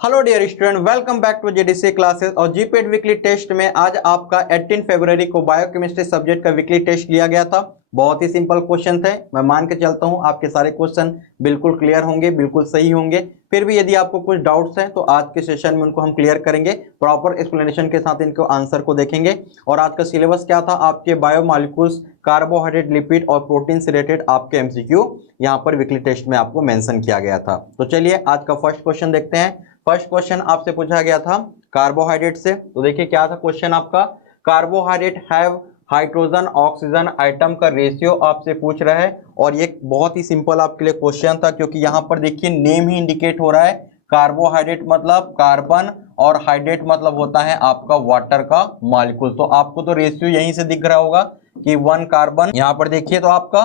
Hello dear student, welcome back to GDC classes. और GPAT weekly test में आज आपका 18 फरवरी को बायोकेमिस्ट्री सब्जेक्ट का वीकली टेस्ट लिया गया था। बहुत ही सिंपल क्वेश्चन थे। मैं मान के चलता हूं आपके सारे क्वेश्चन बिल्कुल क्लियर होंगे, बिल्कुल सही होंगे। फिर भी यदि आपको कुछ डाउट्स हैं तो आज के सेशन में उनको हम क्लियर करेंगे, प्रॉपर एक्सप्लेनेशन के साथ इनको आंसर को देखेंगे। और आज का सिलेबस क्या था, आपके बायोमॉलिक्यूल्स, कार्बोहाइड्रेट, लिपिड और प्रोटीन से रिलेटेड आपके एमसीक्यू यहाँ पर वीकली टेस्ट में आपको मेंशन किया गया था। तो चलिए आज का फर्स्ट क्वेश्चन देखते हैं। फर्स्ट क्वेश्चन आपसे पूछा गया था कार्बोहाइड्रेट से। तो देखिए क्या था क्वेश्चन आपका, carbohydrate have hydrogen oxygen atom का रेशियो आपसे पूछ रहा है। और ये बहुत ही सिंपल आपके लिए क्वेश्चन था, क्योंकि यहाँ पर देखिए नेम ही इंडिकेट हो रहा है। कार्बोहाइड्रेट मतलब कार्बन और हाइड्रेट मतलब होता है आपका वाटर का मॉलिक्यूल। तो आपको तो रेशियो यहीं से दिख रहा होगा कि 1 कार्बन, यहाँ पर देखिए तो आपका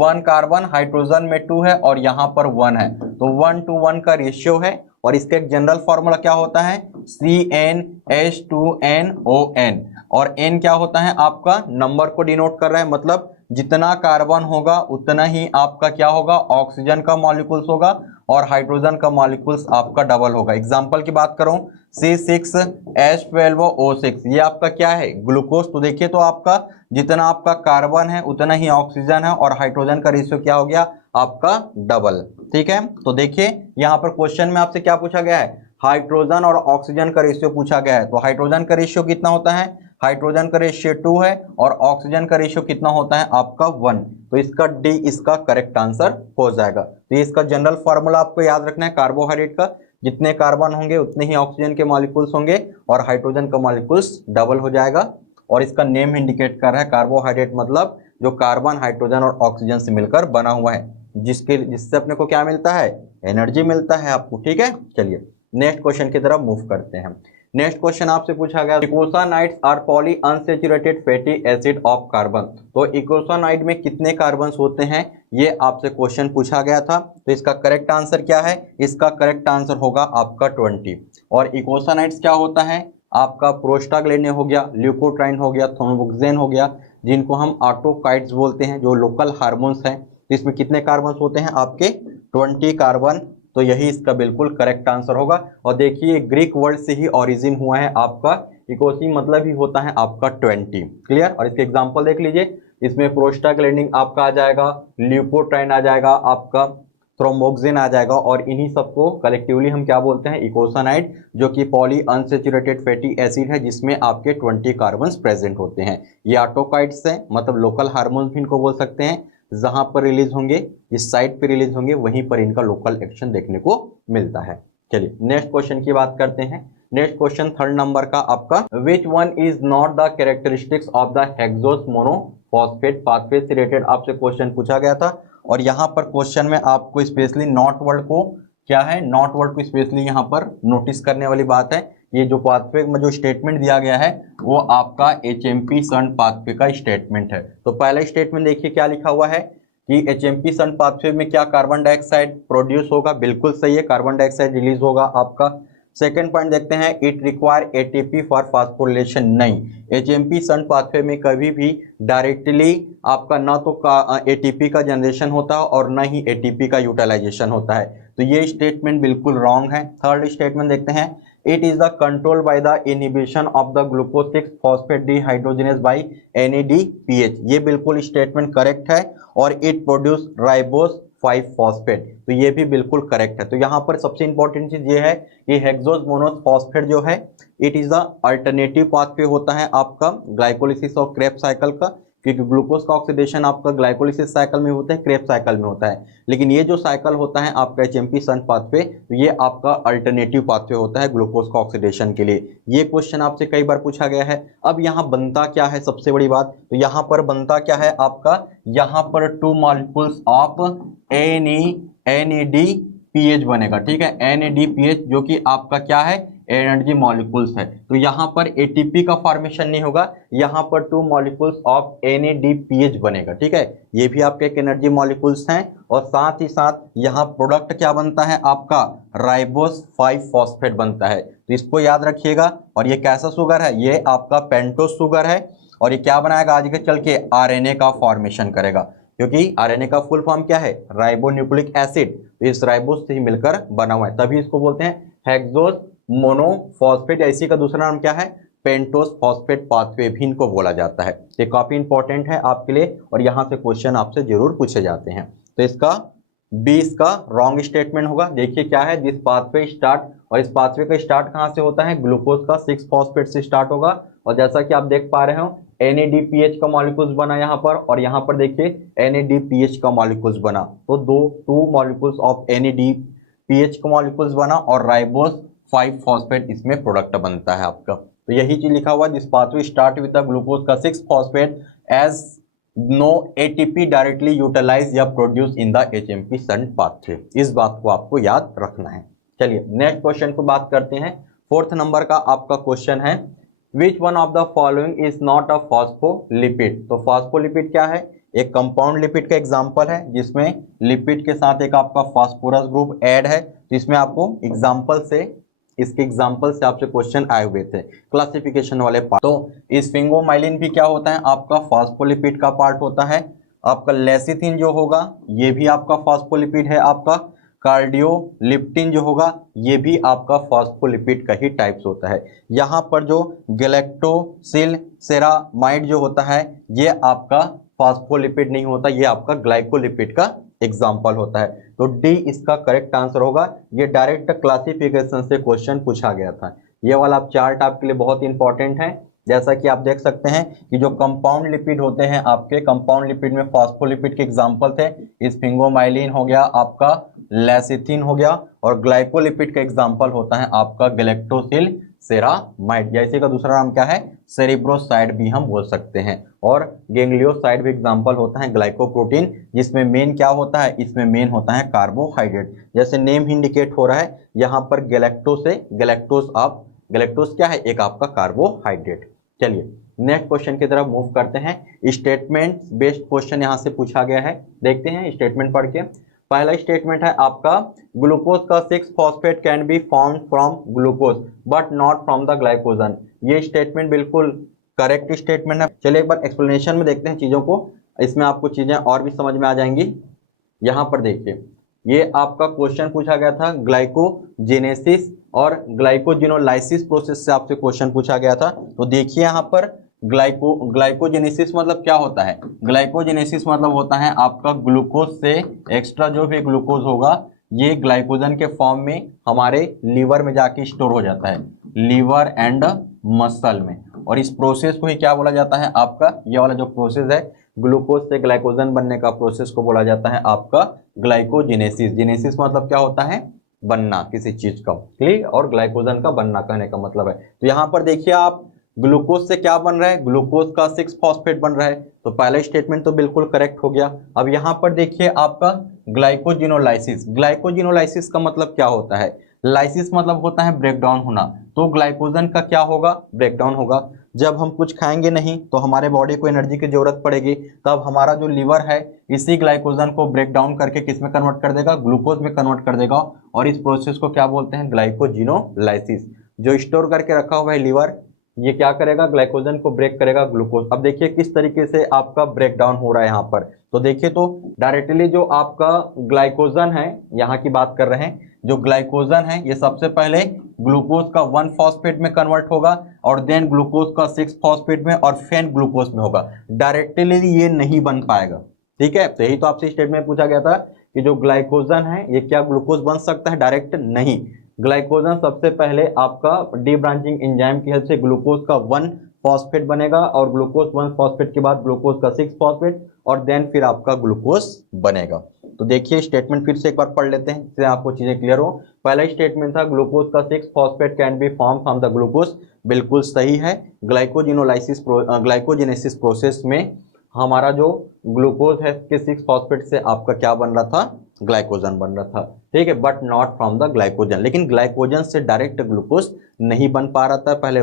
1 कार्बन, हाइड्रोजन में 2 है और यहाँ पर 1 है, तो 1:1 का रेशियो है। और इसका एक जनरल फॉर्मूला क्या होता है, CnH2nOn। और n क्या होता है आपका नंबर को डिनोट कर रहा है, मतलब जितना कार्बन होगा उतना ही आपका क्या होगा, ऑक्सीजन का मॉलिक्यूल्स होगा और हाइड्रोजन का मॉलिक्यूल्स आपका डबल होगा। एग्जांपल की बात करूं, C6H12O6, ये आपका क्या है, ग्लूकोज। तो देखिए तो आपका जितना आपका कार्बन है उतना ही ऑक्सीजन है और हाइड्रोजन का रेशियो क्या हो गया आपका डबल। ठीक है, तो देखिए यहाँ पर क्वेश्चन में आपसे क्या पूछा गया है, हाइड्रोजन और ऑक्सीजन का रेशियो पूछा गया है। तो हाइड्रोजन का रेशियो कितना होता है, हाइड्रोजन का रेशियो 2 है और ऑक्सीजन का रेशियो कितना होता है आपका 1। तो इसका डी इसका करेक्ट आंसर हो जाएगा। तो ये इसका जनरल फॉर्मूला आपको याद रखना है कार्बोहाइड्रेट का, जितने कार्बन होंगे उतने ही ऑक्सीजन के मॉलिक्यूल्स होंगे और हाइड्रोजन का मॉलिक्यूल्स डबल हो जाएगा। और इसका नेम इंडिकेट कर रहा है कार्बोहाइड्रेट मतलब जो कार्बन, हाइड्रोजन और ऑक्सीजन से मिलकर बना हुआ है, जिससे अपने को क्या मिलता है, एनर्जी मिलता है आपको। ठीक है, चलिए नेक्स्ट क्वेश्चन की तरफ मूव करते हैं। नेक्स्ट क्वेश्चन आपसे पूछा गया, eicosanoids are poly unsaturated fatty acid of carbon. तो इकोसानाइड में कितने कार्बन्स होते हैं, ये आपसे क्वेश्चन पूछा गया था। तो इसका करेक्ट आंसर क्या है, इसका करेक्ट आंसर होगा आपका 20। और इकोसानाइड्स क्या होता है आपका, प्रोस्टाग्लैंडिन हो गया, ल्यूकोट्राइन हो गया, थ्रोम्बोक्सेन हो गया, जिनको हम ऑटोकाइड्स बोलते हैं, जो लोकल हार्मोन्स हैं। इसमें कितने कार्बन्स होते हैं आपके 20 कार्बन। तो यही इसका बिल्कुल करेक्ट आंसर होगा। और देखिए ग्रीक वर्ड से ही ओरिजिन हुआ है आपका इकोसी, मतलब ही होता है आपका 20। क्लियर। और इसके एग्जांपल देख लीजिए, इसमें प्रोस्टाग्लैंडिन आपका आ जाएगा, ल्यूकोट्राइन आ जाएगा, आपका थ्रोम्बोक्सिन आ जाएगा। और इन्हीं सबको कलेक्टिवली हम क्या बोलते हैं, इकोसानाइड, जो कि पॉली अनसैचुरेटेड फैटी एसिड है जिसमें आपके 20 कार्बन्स प्रेजेंट होते हैं। ये ऑटोकाइड्स हैं, मतलब लोकल हार्मोन्स भी इनको बोल सकते हैं। जहां पर रिलीज होंगे, इस साइट पे रिलीज होंगे, वहीं पर इनका लोकल एक्शन देखने को मिलता है। चलिए नेक्स्ट क्वेश्चन की बात करते हैं। नेक्स्ट क्वेश्चन 3rd नंबर का आपका, which one is not the characteristics of the hexose monophosphate pathway से रिलेटेड आपसे क्वेश्चन पूछा गया था। और यहाँ पर क्वेश्चन में आपको स्पेशली नॉट वर्ड को क्या है, नॉट वर्ड को स्पेशली यहाँ पर नोटिस करने वाली बात है। ये जो पाथवे में जो स्टेटमेंट दिया गया है वो आपका HMP सन पाथवे का स्टेटमेंट है। तो पहला स्टेटमेंट देखिए क्या लिखा हुआ है कि HMP सन पाथवे में क्या कार्बन डाइऑक्साइड प्रोड्यूस होगा, बिल्कुल सही है, कार्बन डाइऑक्साइड रिलीज होगा आपका। सेकेंड पॉइंट देखते हैं, it require ATP for phosphorylation. नहीं, HMP सन पाथवे में कभी भी डायरेक्टली आपका ना तो ATP का जनरेशन होता है और ना ही ATP का यूटिलाइजेशन होता है। तो ये स्टेटमेंट बिल्कुल रॉन्ग है। थर्ड स्टेटमेंट देखते हैं, it is the control by the inhibition of the glucose 6 phosphate dehydrogenase by NADPH। ये बिल्कुल स्टेटमेंट करेक्ट है। और it produce ribose 5 phosphate, तो ये भी बिल्कुल करेक्ट है। तो यहाँ पर सबसे इंपॉर्टेंट चीज ये है कि हेक्सोस मोनोस फॉस्फेट जो है it is the alternative pathway होता है आपका ग्लाइकोलिसिस और क्रेब्स साइकिल का, क्योंकि ग्लूकोज का ऑक्सीडेशन आपका ग्लाइकोलिसिस साइकिल में होता है, क्रेब्स साइकिल में होता है। लेकिन ये जो साइकिल होता है आपका HMP सन पाथवे, तो ये आपका अल्टरनेटिव पाथवे होता है ग्लूकोज का ऑक्सीडेशन के लिए। ये क्वेश्चन आपसे कई बार पूछा गया है। अब यहाँ बनता क्या है, सबसे बड़ी बात, तो यहाँ पर बनता क्या है आपका, यहाँ पर 2 मॉलिक्यूल्स ऑफ NADPH बनेगा। ठीक है, NADPH जो कि आपका क्या है, एनर्जी मॉलिक्यूल्स है। तो यहाँ पर ATP का फॉर्मेशन नहीं होगा, यहाँ पर 2 मॉलिक्यूल्स ऑफ NADPH बनेगा। ठीक है, ये भी आपके एक एनर्जी मॉलिक्यूल्स हैं। और साथ ही साथ यहाँ प्रोडक्ट क्या बनता है आपका, राइबोस 5 फॉस्फेट बनता है। तो इसको याद रखिएगा। और ये कैसा शुगर है, ये आपका पेंटोस शुगर है। और ये क्या बनाएगा, आगे चल के RNA का फॉर्मेशन करेगा, क्योंकि RNA का फुल फॉर्म क्या है, राइबोन्यूक्लिक एसिड। तो इस राइबोस से ही मिलकर बना हुआ है, तभी इसको बोलते हैं हेक्सोस मोनोफॉस्फेट, या इसी का दूसरा नाम क्या है, पेंटोस फॉस्फेट पाथवे भी इनको बोला जाता है। ये काफी इंपॉर्टेंट है आपके लिए और यहाँ से क्वेश्चन आपसे जरूर पूछे जाते हैं। तो इसका बी इसका रॉन्ग स्टेटमेंट होगा। देखिए क्या है, दिस पाथवे स्टार्ट, और इस पाथवे का स्टार्ट कहाँ से होता है, ग्लूकोज का 6 फॉस्फेट से स्टार्ट होगा। और जैसा कि आप देख पा रहे हो NADPH का मॉलिक्यूल्स बना यहाँ पर, और यहाँ पर देखिए NADPH का मॉलिक्यूल्स बना, तो टू मॉलिक्यूल्स ऑफ NADPH का मॉलिक्यूल्स बना और राइबोस 5 फॉस्फेट इसमें प्रोडक्ट बनता है आपका। तो यही चीज लिखा हुआ, this pathway start with the glucose का 6 phosphate as no ATP directly utilize या produce in the HMP shunt pathway. इस बात को आपको याद रखना है। चलिए नेक्स्ट क्वेश्चन को बात करते हैं। 4th नंबर का आपका क्वेश्चन है, which one of the following is not a phospholipid. तो फॉस्फोलिपिड क्या है, एक कंपाउंड लिपिड का एग्जांपल है जिसमें लिपिड के साथ एक आपका फास्फोरस ग्रुप ऐड है। तो इसमें आपको एग्जांपल से, इसके एग्जांपल से आपसे क्वेश्चन आए हुए थे क्लासिफिकेशन वाले पार्ट। तो स्फिंगोमाइलिन भी क्या होता है, आपका फास्फोलिपिड का पार्ट होता है। आपका लेसिथिन जो होगा ये भी आपका फास्फोलिपिड है। आपका कार्डियोलिप्टिन जो होगा ये भी आपका फॉस्फोलिपिड का ही टाइप्स होता है। यहाँ पर जो गैलेक्टोसिल सेरामाइड जो होता है ये आपका फॉस्फोलिपिड नहीं होता, ये आपका ग्लाइकोलिपिड का एग्जाम्पल होता है। तो डी इसका करेक्ट आंसर होगा। ये डायरेक्ट क्लासिफिकेशन से क्वेश्चन पूछा गया था। ये वाला चार्ट आपके लिए बहुत इंपॉर्टेंट है। जैसा कि आप देख सकते हैं कि जो कंपाउंड लिपिड होते हैं आपके, कंपाउंड लिपिड में फॉस्फोलिपिड के एग्जांपल थे, स्फिंगोमाइलिन हो गया आपका, लेसिथिन हो गया, और ग्लाइकोलिपिड का एग्जांपल होता है आपका गैलेक्टोसिल सेरामाइड, या इसी का दूसरा नाम क्या है, सेरिब्रोसाइड भी हम बोल सकते हैं। और गैंग्लियोसाइड भी एग्जांपल होता है ग्लाइकोप्रोटीन, जिसमें मेन क्या होता है, इसमें मेन होता है कार्बोहाइड्रेट। जैसे नेम इंडिकेट हो रहा है यहाँ पर गैलेक्टो से गैलेक्टोस, आप गैलेक्टोस क्या है, एक आपका कार्बोहाइड्रेट। चलिए नेक्स्ट क्वेश्चन की तरफ मूव करते हैं। स्टेटमेंट बेस्ड क्वेश्चन यहाँ से पूछा गया है, देखते हैं स्टेटमेंट पढ़ के। पहला स्टेटमेंट है आपका, ग्लूकोज का 6 phosphate can be formed from glucose but not from the glycogen. ये स्टेटमेंट बिल्कुल करेक्ट स्टेटमेंट है। चलिए एक बार एक्सप्लेनेशन में देखते हैं चीजों को, इसमें आपको चीजें और भी समझ में आ जाएंगी। यहाँ पर देखिए ये आपका क्वेश्चन पूछा गया था ग्लाइकोजेनेसिस और ग्लाइकोजिनोलाइसिस प्रोसेस से आपसे क्वेश्चन पूछा गया था। तो देखिए यहाँ पर ग्लाइकोजेनेसिस मतलब क्या होता है, ग्लाइकोजेनेसिस मतलब होता है आपका ग्लूकोज से एक्स्ट्रा जो भी ग्लूकोज होगा ये ग्लाइकोजन के फॉर्म में हमारे लीवर में जाके स्टोर हो जाता है, लीवर एंड मसल में। और इस प्रोसेस को ही क्या बोला जाता है, आपका ये वाला जो प्रोसेस है ग्लूकोज से ग्लाइकोजन बनने का प्रोसेस को बोला जाता है आपका ग्लाइकोजेनेसिस। जेनेसिस मतलब क्या होता है, बनना किसी चीज का, क्लियर, और ग्लाइकोजन का बनना कहने का मतलब है। तो यहाँ पर देखिए आप ग्लूकोज से क्या बन रहा है, ग्लूकोज का 6 फॉस्फेट बन रहा है। तो पहला स्टेटमेंट तो बिल्कुल करेक्ट हो गया। अब यहाँ पर देखिए आपका ग्लाइकोजिनोलाइसिस, ग्लाइकोजिनोलाइसिस का मतलब क्या होता है, लाइसिस मतलब होता है ब्रेकडाउन होना। तो ग्लाइकोजन का क्या होगा, ब्रेकडाउन होगा। जब हम कुछ खाएंगे नहीं तो हमारे बॉडी को एनर्जी की जरूरत पड़ेगी, तब हमारा जो लीवर है इसी ग्लाइकोजन को ब्रेक डाउन करके किस में कन्वर्ट कर देगा, ग्लूकोज में कन्वर्ट कर देगा। और इस प्रोसेस को क्या बोलते हैं, ग्लाइकोजिनोलाइसिस। जो स्टोर करके रखा हुआ है लीवर, ये क्या करेगा, ग्लाइकोजन को ब्रेक करेगा ग्लूकोज। अब देखिए किस तरीके से आपका ब्रेक डाउन हो रहा है यहाँ पर। तो देखिए तो डायरेक्टली जो आपका ग्लाइकोजन है, यहाँ की बात कर रहे हैं, जो ग्लाइकोजन है ये सबसे पहले ग्लूकोज का 1 फॉस्फेट में कन्वर्ट होगा और देन ग्लूकोज का 6 फॉस्फेट में और फिर ग्लूकोज में होगा। डायरेक्टली ये नहीं बन पाएगा, ठीक है। तो यही तो आपसे स्टेटमेंट में पूछा गया था कि जो ग्लाइकोजन है ये क्या ग्लूकोज बन सकता है, डायरेक्ट नहीं। ग्लाइकोजन सबसे पहले आपका डी ब्रांचिंग एंजाइम की हेल्प से ग्लूकोज का 1 फॉस्फेट बनेगा और ग्लूकोज 1 फॉस्फेट के बाद ग्लूकोज का 6 फॉस्फेट और देन फिर आपका ग्लूकोज बनेगा। तो देखिए स्टेटमेंट फिर से एक बार पढ़ लेते हैं जिससे आपको चीजें क्लियर हो। पहला स्टेटमेंट था ग्लूकोज का 6 phosphate can be form from the glucose, बिल्कुल सही है। ग्लाइकोजेनेसिस प्रोसेस में हमारा जो ग्लूकोज है के 6 फॉस्फेट से आपका क्या बन रहा था, ग्लाइकोजन बन रहा था, ठीक है, but not from the glycogen. लेकिन ग्लाइकोजन से डायरेक्ट ग्लूकोज नहीं बन पा रहा था। पहले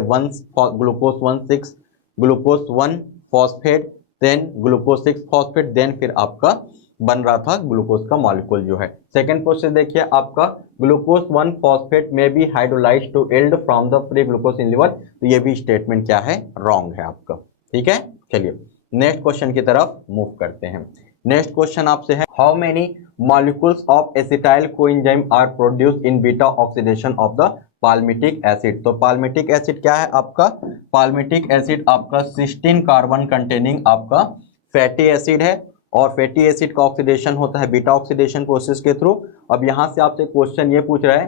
glucose 1 phosphate, then glucose 6 phosphate, then फिर आपका बन रहा था ग्लूकोज का मॉलिक्यूल जो है। सेकेंड प्रोसेस देखिए आपका ग्लूकोज 1 फॉस्फेट में be hydrolysed to yield from the free glucose in liver. तो ये भी स्टेटमेंट क्या है, रॉन्ग है आपका, ठीक है। चलिए नेक्स्ट क्वेश्चन की तरफ मूव करते हैं। नेक्स्ट क्वेश्चन आपसे है, how many molecules of acetyl coenzyme are produced in beta oxidation of the palmitic acid. तो पाल्मिटिक एसिड क्या है आपका, पाल्मिटिक एसिड आपका 16 कार्बन कंटेनिंग आपका फैटी एसिड है, और फैटी एसिड का ऑक्सीडेशन होता है बीटा ऑक्सीडेशन प्रोसेस के थ्रू। अब यहां से आपसे क्वेश्चन ये पूछ रहा है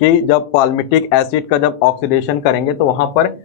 कि जब पाल्मिटिक एसिड का जब ऑक्सीडेशन करेंगे तो वहां पर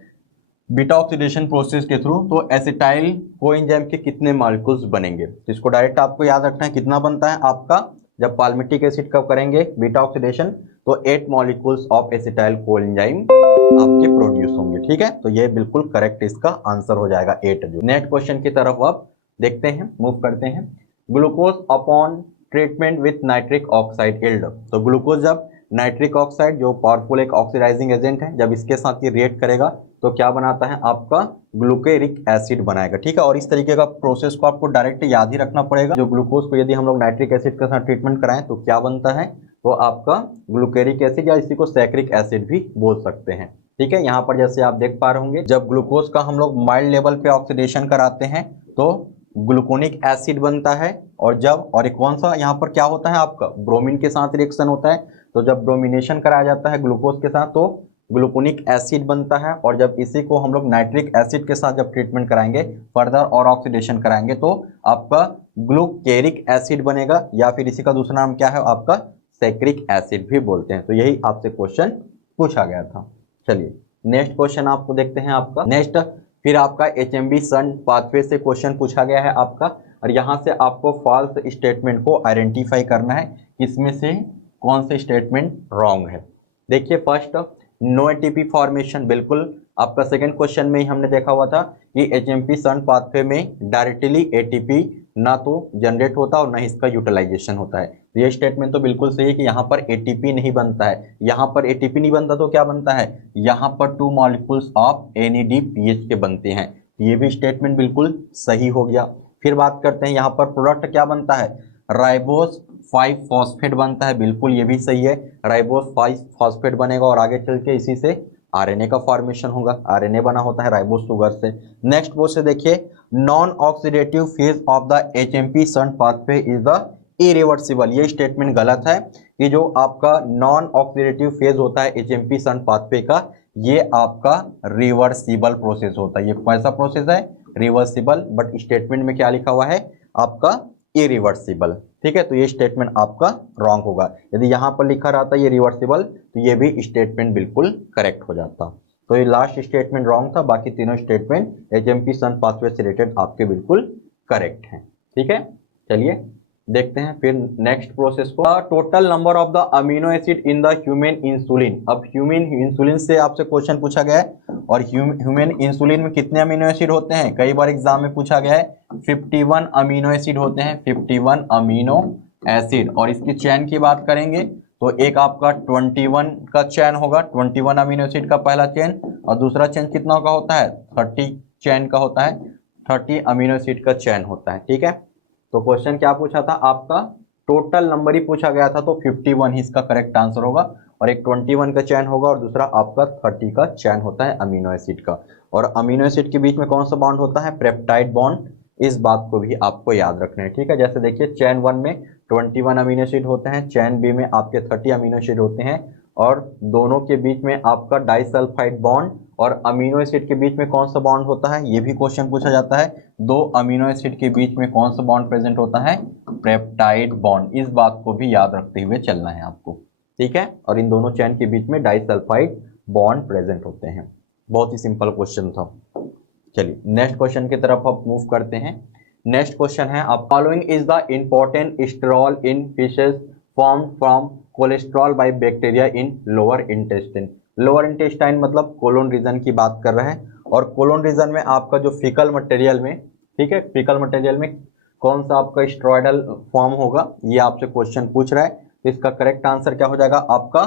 बीटा ऑक्सीडेशन प्रोसेस के थ्रू तो एसिटाइल कोएंजाइम के कितने मॉलिक्यूल्स बनेंगे। तो इसको डायरेक्ट आपको याद रखना है, कितना बनता है आपका, जब पाल्मिटिक एसिड का करेंगे बीटा ऑक्सीडेशन तो 8 मॉलिक्यूल्स ऑफ एसिटाइल कोएंजाइम आपके प्रोड्यूस होंगे। ठीक है, तो ये बिल्कुल करेक्ट इसका आंसर हो जाएगा 8। जो नेक्स्ट क्वेश्चन की तरफ अब देखते हैं, मूव करते हैं। Glucose upon treatment with nitric oxide yield. तो ग्लूकोज जब नाइट्रिक ऑक्साइड जो पावरफुल एक ऑक्सीडाइजिंग एजेंट है, जब इसके साथ ये रिएक्ट करेगा तो क्या बनाता है आपका ग्लूकेरिक एसिड बनाएगा। ठीक है, और इस तरीके का प्रोसेस को आपको डायरेक्ट याद ही रखना पड़ेगा। जो ग्लूकोज को यदि हम लोग नाइट्रिक एसिड के साथ ट्रीटमेंट कराएं तो क्या बनता है, तो आपका ग्लूकेरिक एसिड या इसी को सैक्रिक एसिड भी बोल सकते हैं। ठीक है, यहाँ पर जैसे आप देख पा रहे होंगे, जब ग्लूकोज का हम लोग माइल्ड लेवल पे ऑक्सीडेशन कराते हैं तो ग्लूकोनिक एसिड बनता है, और जब और एक कौन सा यहाँ पर क्या होता है आपका ब्रोमीन के साथ रिएक्शन होता है, तो जब ब्रोमिनेशन कराया जाता है ग्लूकोज के साथ तो ग्लूकोनिक एसिड बनता है, और जब इसी को हम लोग नाइट्रिक एसिड के साथ जब ट्रीटमेंट कराएंगे फर्दर और ऑक्सीडेशन कराएंगे तो आपका ग्लूकेरिक एसिड बनेगा, या फिर इसी का दूसरा नाम क्या है आपका सैक्रिक एसिड भी बोलते हैं। तो यही आपसे क्वेश्चन पूछा गया था। चलिए नेक्स्ट क्वेश्चन आपको देखते हैं आपका। नेक्स्ट फिर आपका HMB शन पाथवे से क्वेश्चन पूछा गया है आपका, और यहाँ से आपको फॉल्स स्टेटमेंट को आइडेंटिफाई करना है, इसमें से कौन सा स्टेटमेंट रॉन्ग है। देखिए फर्स्ट, नो एटीपी फॉर्मेशन, बिल्कुल आपका सेकंड क्वेश्चन में ही हमने देखा हुआ था कि HMP शन पाथवे में डायरेक्टली एटीपी ना तो जनरेट होता और ना ही इसका यूटिलाइजेशन होता है। तो ये स्टेटमेंट तो बिल्कुल सही है कि यहाँ पर एटीपी नहीं बनता है। यहाँ पर एटीपी नहीं बनता तो क्या बनता है, यहाँ पर 2 मॉलिक्यूल्स ऑफ NADPH के बनते हैं। ये भी स्टेटमेंट बिल्कुल सही हो गया। फिर बात करते हैं यहाँ पर प्रोडक्ट क्या बनता है, राइबोस 5 फॉस्फेट बनता है, बिल्कुल ये भी सही है, राइबोस 5 फॉस्फेट बनेगा और आगे चल के इसी से RNA का फॉर्मेशन होगा। RNA बना होता है राइबोस शुगर से। नेक्स्ट वो से देखिए, non oxidative phase of the HMP शन पाथवे इज द इरिवर्सिबल। ये स्टेटमेंट गलत है कि जो आपका नॉन ऑक्सीडेटिव फेज होता है HMP शन पाथवे का, ये आपका रिवर्सिबल प्रोसेस होता है। ये कैसा प्रोसेस है, रिवर्सिबल, बट स्टेटमेंट में क्या लिखा हुआ है आपका इरिवर्सिबल। ठीक है, तो ये स्टेटमेंट आपका रॉन्ग होगा। यदि यहाँ पर लिखा रहता ये रिवर्सिबल तो ये भी स्टेटमेंट बिल्कुल करेक्ट हो जाता। तो ये लास्ट स्टेटमेंट रॉन्ग था, बाकी तीनों स्टेटमेंट HMP शन पाथवे से रिलेटेड आपके बिल्कुल करेक्ट हैं। ठीक है, चलिए देखते हैं फिर नेक्स्ट प्रोसेस को। Total number of the amino acid in the human insulin. अब ह्यूमन इंसुलिन से आपसे क्वेश्चन पूछा गया है, और ह्यूमन इंसुलिन में कितने अमीनो एसिड होते हैं, कई बार एग्जाम में पूछा गया है। 51 अमीनो एसिड होते हैं, 51 अमीनो एसिड। और इसकी चेन की बात करेंगे तो एक आपका 21 का चेन होगा, 21 अमीनो एसिड का पहला चेन, और दूसरा चेन कितना का होता है 30 चेन का होता है, 30 अमीनो एसिड का चेन होता है। ठीक है, तो क्वेश्चन क्या पूछा था आपका, टोटल नंबर ही पूछा गया था, तो 51 ही इसका करेक्ट आंसर होगा, और एक 21 का चैन होगा और दूसरा आपका 30 का चैन होता है अमीनो एसिड का। और अमीनो एसिड के बीच में कौन सा बॉन्ड होता है, पेप्टाइड बॉन्ड। इस बात को भी आपको याद रखना है। ठीक है, जैसे देखिए चैन 1 में 21 अमीनो एसिड होते हैं, चैन बी में आपके 30 अमीनो एसिड होते हैं, और दोनों के बीच में आपका डाइसल्फाइड बॉन्ड, और अमीनो एसिड के बीच में कौन सा बॉन्ड होता है, ये भी क्वेश्चन पूछा जाता है। 2 अमीनो एसिड के बीच में कौन सा बॉन्ड प्रेजेंट होता है, पेप्टाइड बॉन्ड। इस बात को भी याद रखते हुए चलना है आपको। ठीक है, और इन दोनों चैन के बीच में डाइसल्फाइड बॉन्ड प्रेजेंट होते हैं। बहुत ही सिंपल क्वेश्चन था। चलिए नेक्स्ट क्वेश्चन की तरफ आप मूव करते हैं। नेक्स्ट क्वेश्चन है, आप following is the important sterol in fishes form from cholesterol by bacteria in lower intestine. Lower intestine मतलब कोलोन रीजन की बात कर रहे हैं, और कोलोन रीजन में आपका जो फीकल मटेरियल में, ठीक है, फीकल मटेरियल में कौन सा आपका स्टेरॉयडल फॉर्म होगा, ये आपसे क्वेश्चन पूछ रहा है। तो इसका करेक्ट आंसर क्या हो जाएगा आपका,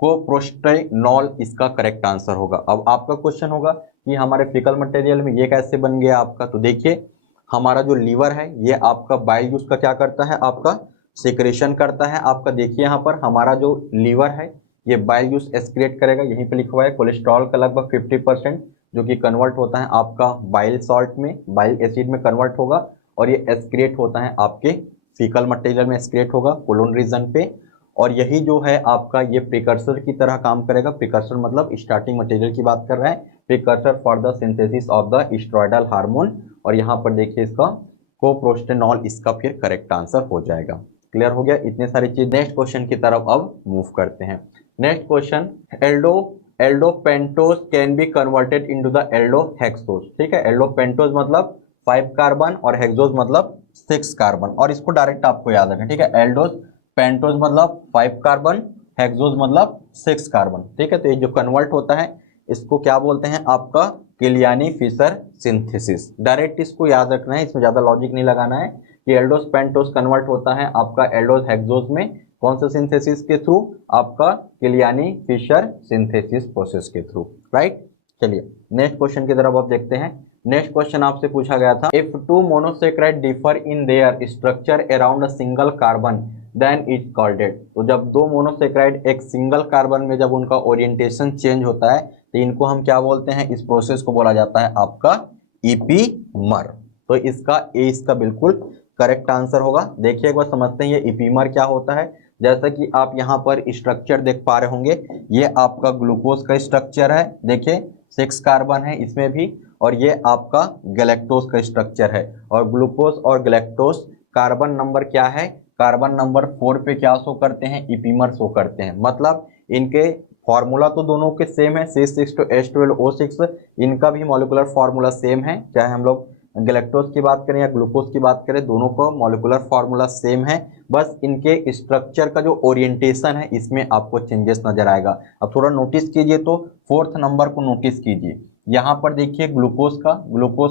कोप्रोस्टेनॉल इसका करेक्ट आंसर होगा। अब आपका क्वेश्चन होगा कि हमारे फीकल मटेरियल में ये कैसे बन गया आपका, तो देखिए हमारा जो लीवर है ये आपका बाइल जूस का क्या करता है, आपका सिक्रेशन करता है। आपका देखिए यहाँ पर हमारा जो लीवर है ये बाइल जूस एक्सक्रीट करेगा, यहीं पे लिखा हुआ है कोलेस्ट्रॉल का लगभग 50% जो कि कन्वर्ट होता है आपका बाइल सॉल्ट में, बाइल एसिड में कन्वर्ट होगा, और ये एक्सक्रिएट होता है आपके फीकल मटेरियल में, एक्सक्रिएट होगा कोलोन रीजन पे, और यही जो है आपका ये प्रिकर्सर की तरह काम करेगा। प्रिकर्सर मतलब स्टार्टिंग मटेरियल की बात कर रहे हैं, precursor for the synthesis of the steroidal hormone. और यहाँ पर देखिए इसका कोप्रोस्टेनॉल इसका फिर करेक्ट आंसर हो जाएगा। क्लियर हो गया इतने सारी चीज। नेक्स्ट क्वेश्चन की तरफ अब मूव करते हैं। Next question, aldopentose can be converted into the aldohexose. ठीक है, एल्डोपेंटोज मतलब 5 कार्बन और हेक्सोज मतलब 6 कार्बन, और इसको डायरेक्ट आपको याद रखना। ठीक है, एल्डोज पेंटोज मतलब 5 कार्बन, हेक्सोज मतलब 6 कार्बन। ठीक है, तो ये जो कन्वर्ट होता है इसको क्या बोलते हैं आपका किलियानी फिशर सिंथेसिस। डायरेक्ट इसको याद रखना है, इसमें ज्यादा लॉजिक नहीं लगाना है कि एल्डोज पेंटोज कन्वर्ट होता है आपका एल्डोज हेक्सोज में, कौन सा सिंथेसिस के थ्रू, आपका किलियानी फिशर सिंथेसिस प्रोसेस के थ्रू। राइट, चलिए नेक्स्ट क्वेश्चन की तरफ अब देखते हैं। नेक्स्ट क्वेश्चन आपसे पूछा गया था, if two monosaccharide differ in their structure around a single carbon then it called it. तो जब दो मोनोसेक्राइड एक सिंगल कार्बन में जब उनका ओरिएंटेशन चेंज होता है तो इनको हम क्या बोलते हैं, इस प्रोसेस को बोला जाता है आपका इपीमर। तो इसका ए इसका बिल्कुल करेक्ट आंसर होगा। देखिए एक बार समझते हैं ये इपीमर क्या होता है। जैसा कि आप यहाँ पर स्ट्रक्चर देख पा रहे होंगे, ये आपका ग्लूकोज का स्ट्रक्चर है, देखिए 6 कार्बन है इसमें भी, और ये आपका गैलेक्टोज का स्ट्रक्चर है। और ग्लूकोज और गैलेक्टोज कार्बन नंबर क्या है, कार्बन नंबर 4 पे क्या शो करते हैं, इपीमर शो करते हैं। मतलब इनके फॉर्मूला तो दोनों के सेम है, C6H12O6, इनका भी मॉलिक्यूलर फॉर्मूला सेम है। चाहे हम लोग गैलेक्टोज की बात करें या ग्लूकोज की बात करें, दोनों का मॉलिक्यूलर फॉर्मूला सेम है, बस इनके स्ट्रक्चर का जो ओरिएंटेशन है इसमें आपको चेंजेस नजर आएगा। अब थोड़ा नोटिस कीजिए, तो 4th नंबर को नोटिस कीजिए। यहाँ पर देखिए ग्लूकोज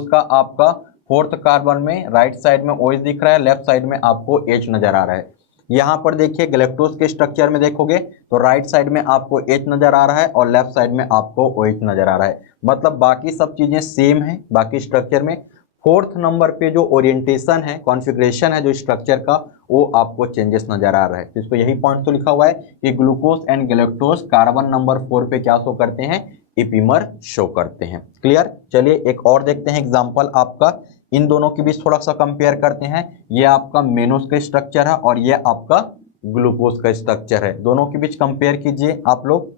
का आपका 4th कार्बन में राइट साइड में OH दिख रहा है, लेफ्ट साइड में आपको H नजर आ रहा है। यहाँ पर देखिए गैलेक्टोज के स्ट्रक्चर में देखोगे तो राइट साइड में आपको H नजर आ रहा है और लेफ्ट साइड में आपको OH नजर आ रहा है। मतलब बाकी सब चीजें सेम है बाकी स्ट्रक्चर में, 4th नंबर पे जो ओरिएंटेशन है, कॉन्फ़िगरेशन है जो स्ट्रक्चर का, वो आपको चेंजेस नजर आ रहा है। तो इसको यही पॉइंट तो लिखा हुआ है कि glucose and galactose carbon number 4 पे क्या शो करते हैं, इपीमर शो करते हैं। क्लियर, चलिए एक और देखते हैं एग्जांपल आपका, इन दोनों के बीच थोड़ा सा कंपेयर करते हैं। ये आपका मेनोज का स्ट्रक्चर है और ये आपका ग्लूकोज का स्ट्रक्चर है, दोनों के बीच कंपेयर कीजिए आप लोग।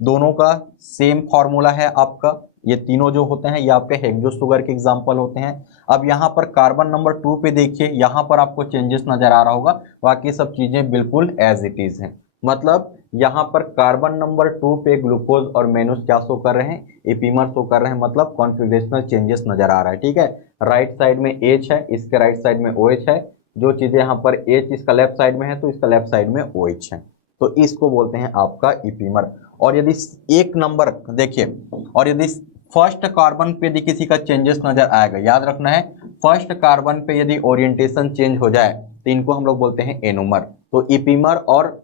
दोनों का सेम फॉर्मूला है आपका, ये तीनों जो होते हैं ये आपके हेक्सो शुगर के एग्जांपल होते हैं। अब यहाँ पर कार्बन नंबर 2 पे देखिए, यहाँ पर आपको चेंजेस नजर आ रहा होगा, बाकी सब चीजें बिल्कुल एज इट इज हैं। मतलब यहाँ पर कार्बन नंबर 2 पे ग्लूकोज और मेनोज क्या शो कर रहे हैं, इपीमर शो कर रहे हैं, मतलब कॉन्फ़िगरेशनल चेंजेस नजर आ रहा है। ठीक है, राइट साइड में H है, इसके राइट साइड में OH है, जो चीजें यहाँ पर H इसका लेफ्ट साइड में है तो इसका लेफ्ट साइड में OH है, तो इसको बोलते हैं आपका इपीमर। और यदि एक नंबर देखिए, और यदि फर्स्ट कार्बन पे यदि किसी का चेंजेस नजर आएगा, याद रखना है फर्स्ट कार्बन पे यदि ओरिएंटेशन चेंज हो जाए तो इनको हम लोग बोलते हैं एनोमर। तो इपीमर और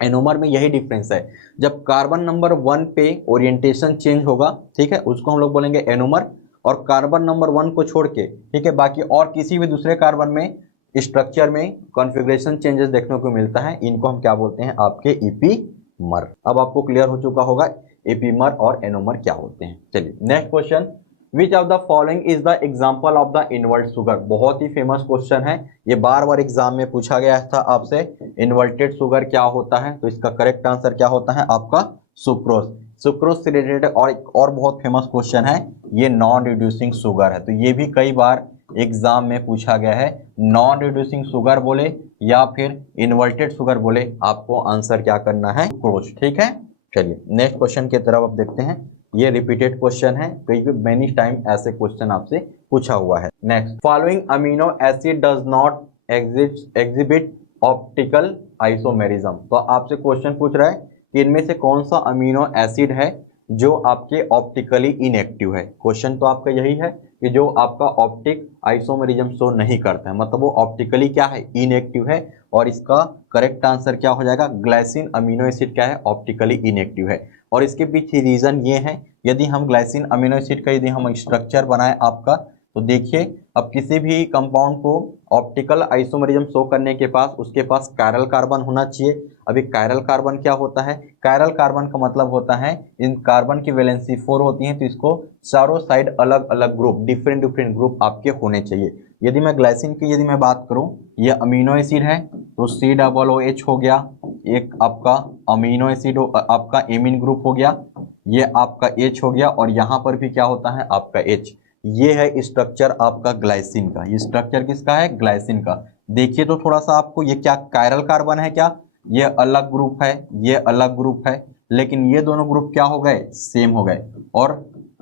एनोमर में यही डिफरेंस है, जब कार्बन नंबर 1 पे ओरिएंटेशन चेंज होगा, ठीक है, उसको हम लोग बोलेंगे एनोमर, और कार्बन नंबर 1 को छोड़ के, ठीक है, बाकी और किसी भी दूसरे कार्बन में स्ट्रक्चर में कॉन्फ़िगरेशन चेंजेस देखने को मिलता है, इनको हम क्या बोलते हैं, आपके इपीमर। अब आपको क्लियर हो चुका होगा एपीमर और एनोमर क्या होते हैं। चलिए next question, which of the following is the example of the invert sugar. बहुत ही फेमस क्वेश्चन है, ये बार बार एग्जाम में पूछा गया था आपसे, इन्वर्टेड शुगर क्या होता है, तो इसका करेक्ट आंसर क्या होता है आपका सुक्रोज। सुक्रोज से रिलेटेड और बहुत फेमस क्वेश्चन है, ये नॉन रिड्यूसिंग शुगर है, तो ये भी कई बार एग्जाम में पूछा गया है। नॉन रिड्यूसिंग शुगर बोले या फिर इन्वर्टेड शुगर बोले, आपको आंसर क्या करना है, सुक्रोज। ठीक है, चलिए नेक्स्ट क्वेश्चन की तरफ अब देखते हैं। ये रिपीटेड क्वेश्चन है, कई मेनी टाइम ऐसे क्वेश्चन आपसे पूछा हुआ है। Next, following amino acid does not exhibit optical isomerism. तो आपसे क्वेश्चन पूछ रहा है कि इनमें से कौन सा अमीनो एसिड है जो आपके ऑप्टिकली इनएक्टिव है। क्वेश्चन तो आपका यही है कि जो आपका ऑप्टिक आइसोमेरिज्म शो नहीं करता है, मतलब वो ऑप्टिकली क्या है, इनएक्टिव है, और इसका करेक्ट आंसर क्या हो जाएगा, ग्लाइसिन अमीनो एसिड क्या है, ऑप्टिकली इनएक्टिव है। और इसके पीछे रीजन ये है, यदि हम ग्लाइसिन अमीनो एसिड का यदि हम स्ट्रक्चर बनाए आपका, तो देखिए अब किसी भी कंपाउंड को ऑप्टिकल आइसोमरिज्म शो करने के पास उसके पास कायरल कार्बन होना चाहिए। अभी कायरल कार्बन क्या होता है? कायरल कार्बन का मतलब होता है इन कार्बन की वैलेंसी 4 होती है, तो इसको चारों साइड अलग अलग ग्रुप, डिफरेंट डिफरेंट ग्रुप आपके होने चाहिए। यदि मैं ग्लाइसिन की यदि मैं बात करूं, ये अमीनो एसिड है तो COOH हो गया, एक आपका अमीनो एसिड आपका एमीन ग्रुप हो गया, ये आपका H हो गया, और यहाँ पर भी क्या होता है आपका H। ये है स्ट्रक्चर आपका ग्लाइसिन का। ये स्ट्रक्चर किसका है? ग्लाइसिन का। देखिए तो थोड़ा सा आपको, ये क्या कायरल कार्बन है क्या? ये अलग ग्रुप है, ये अलग ग्रुप है, लेकिन ये दोनों ग्रुप क्या हो गए? सेम हो गए। और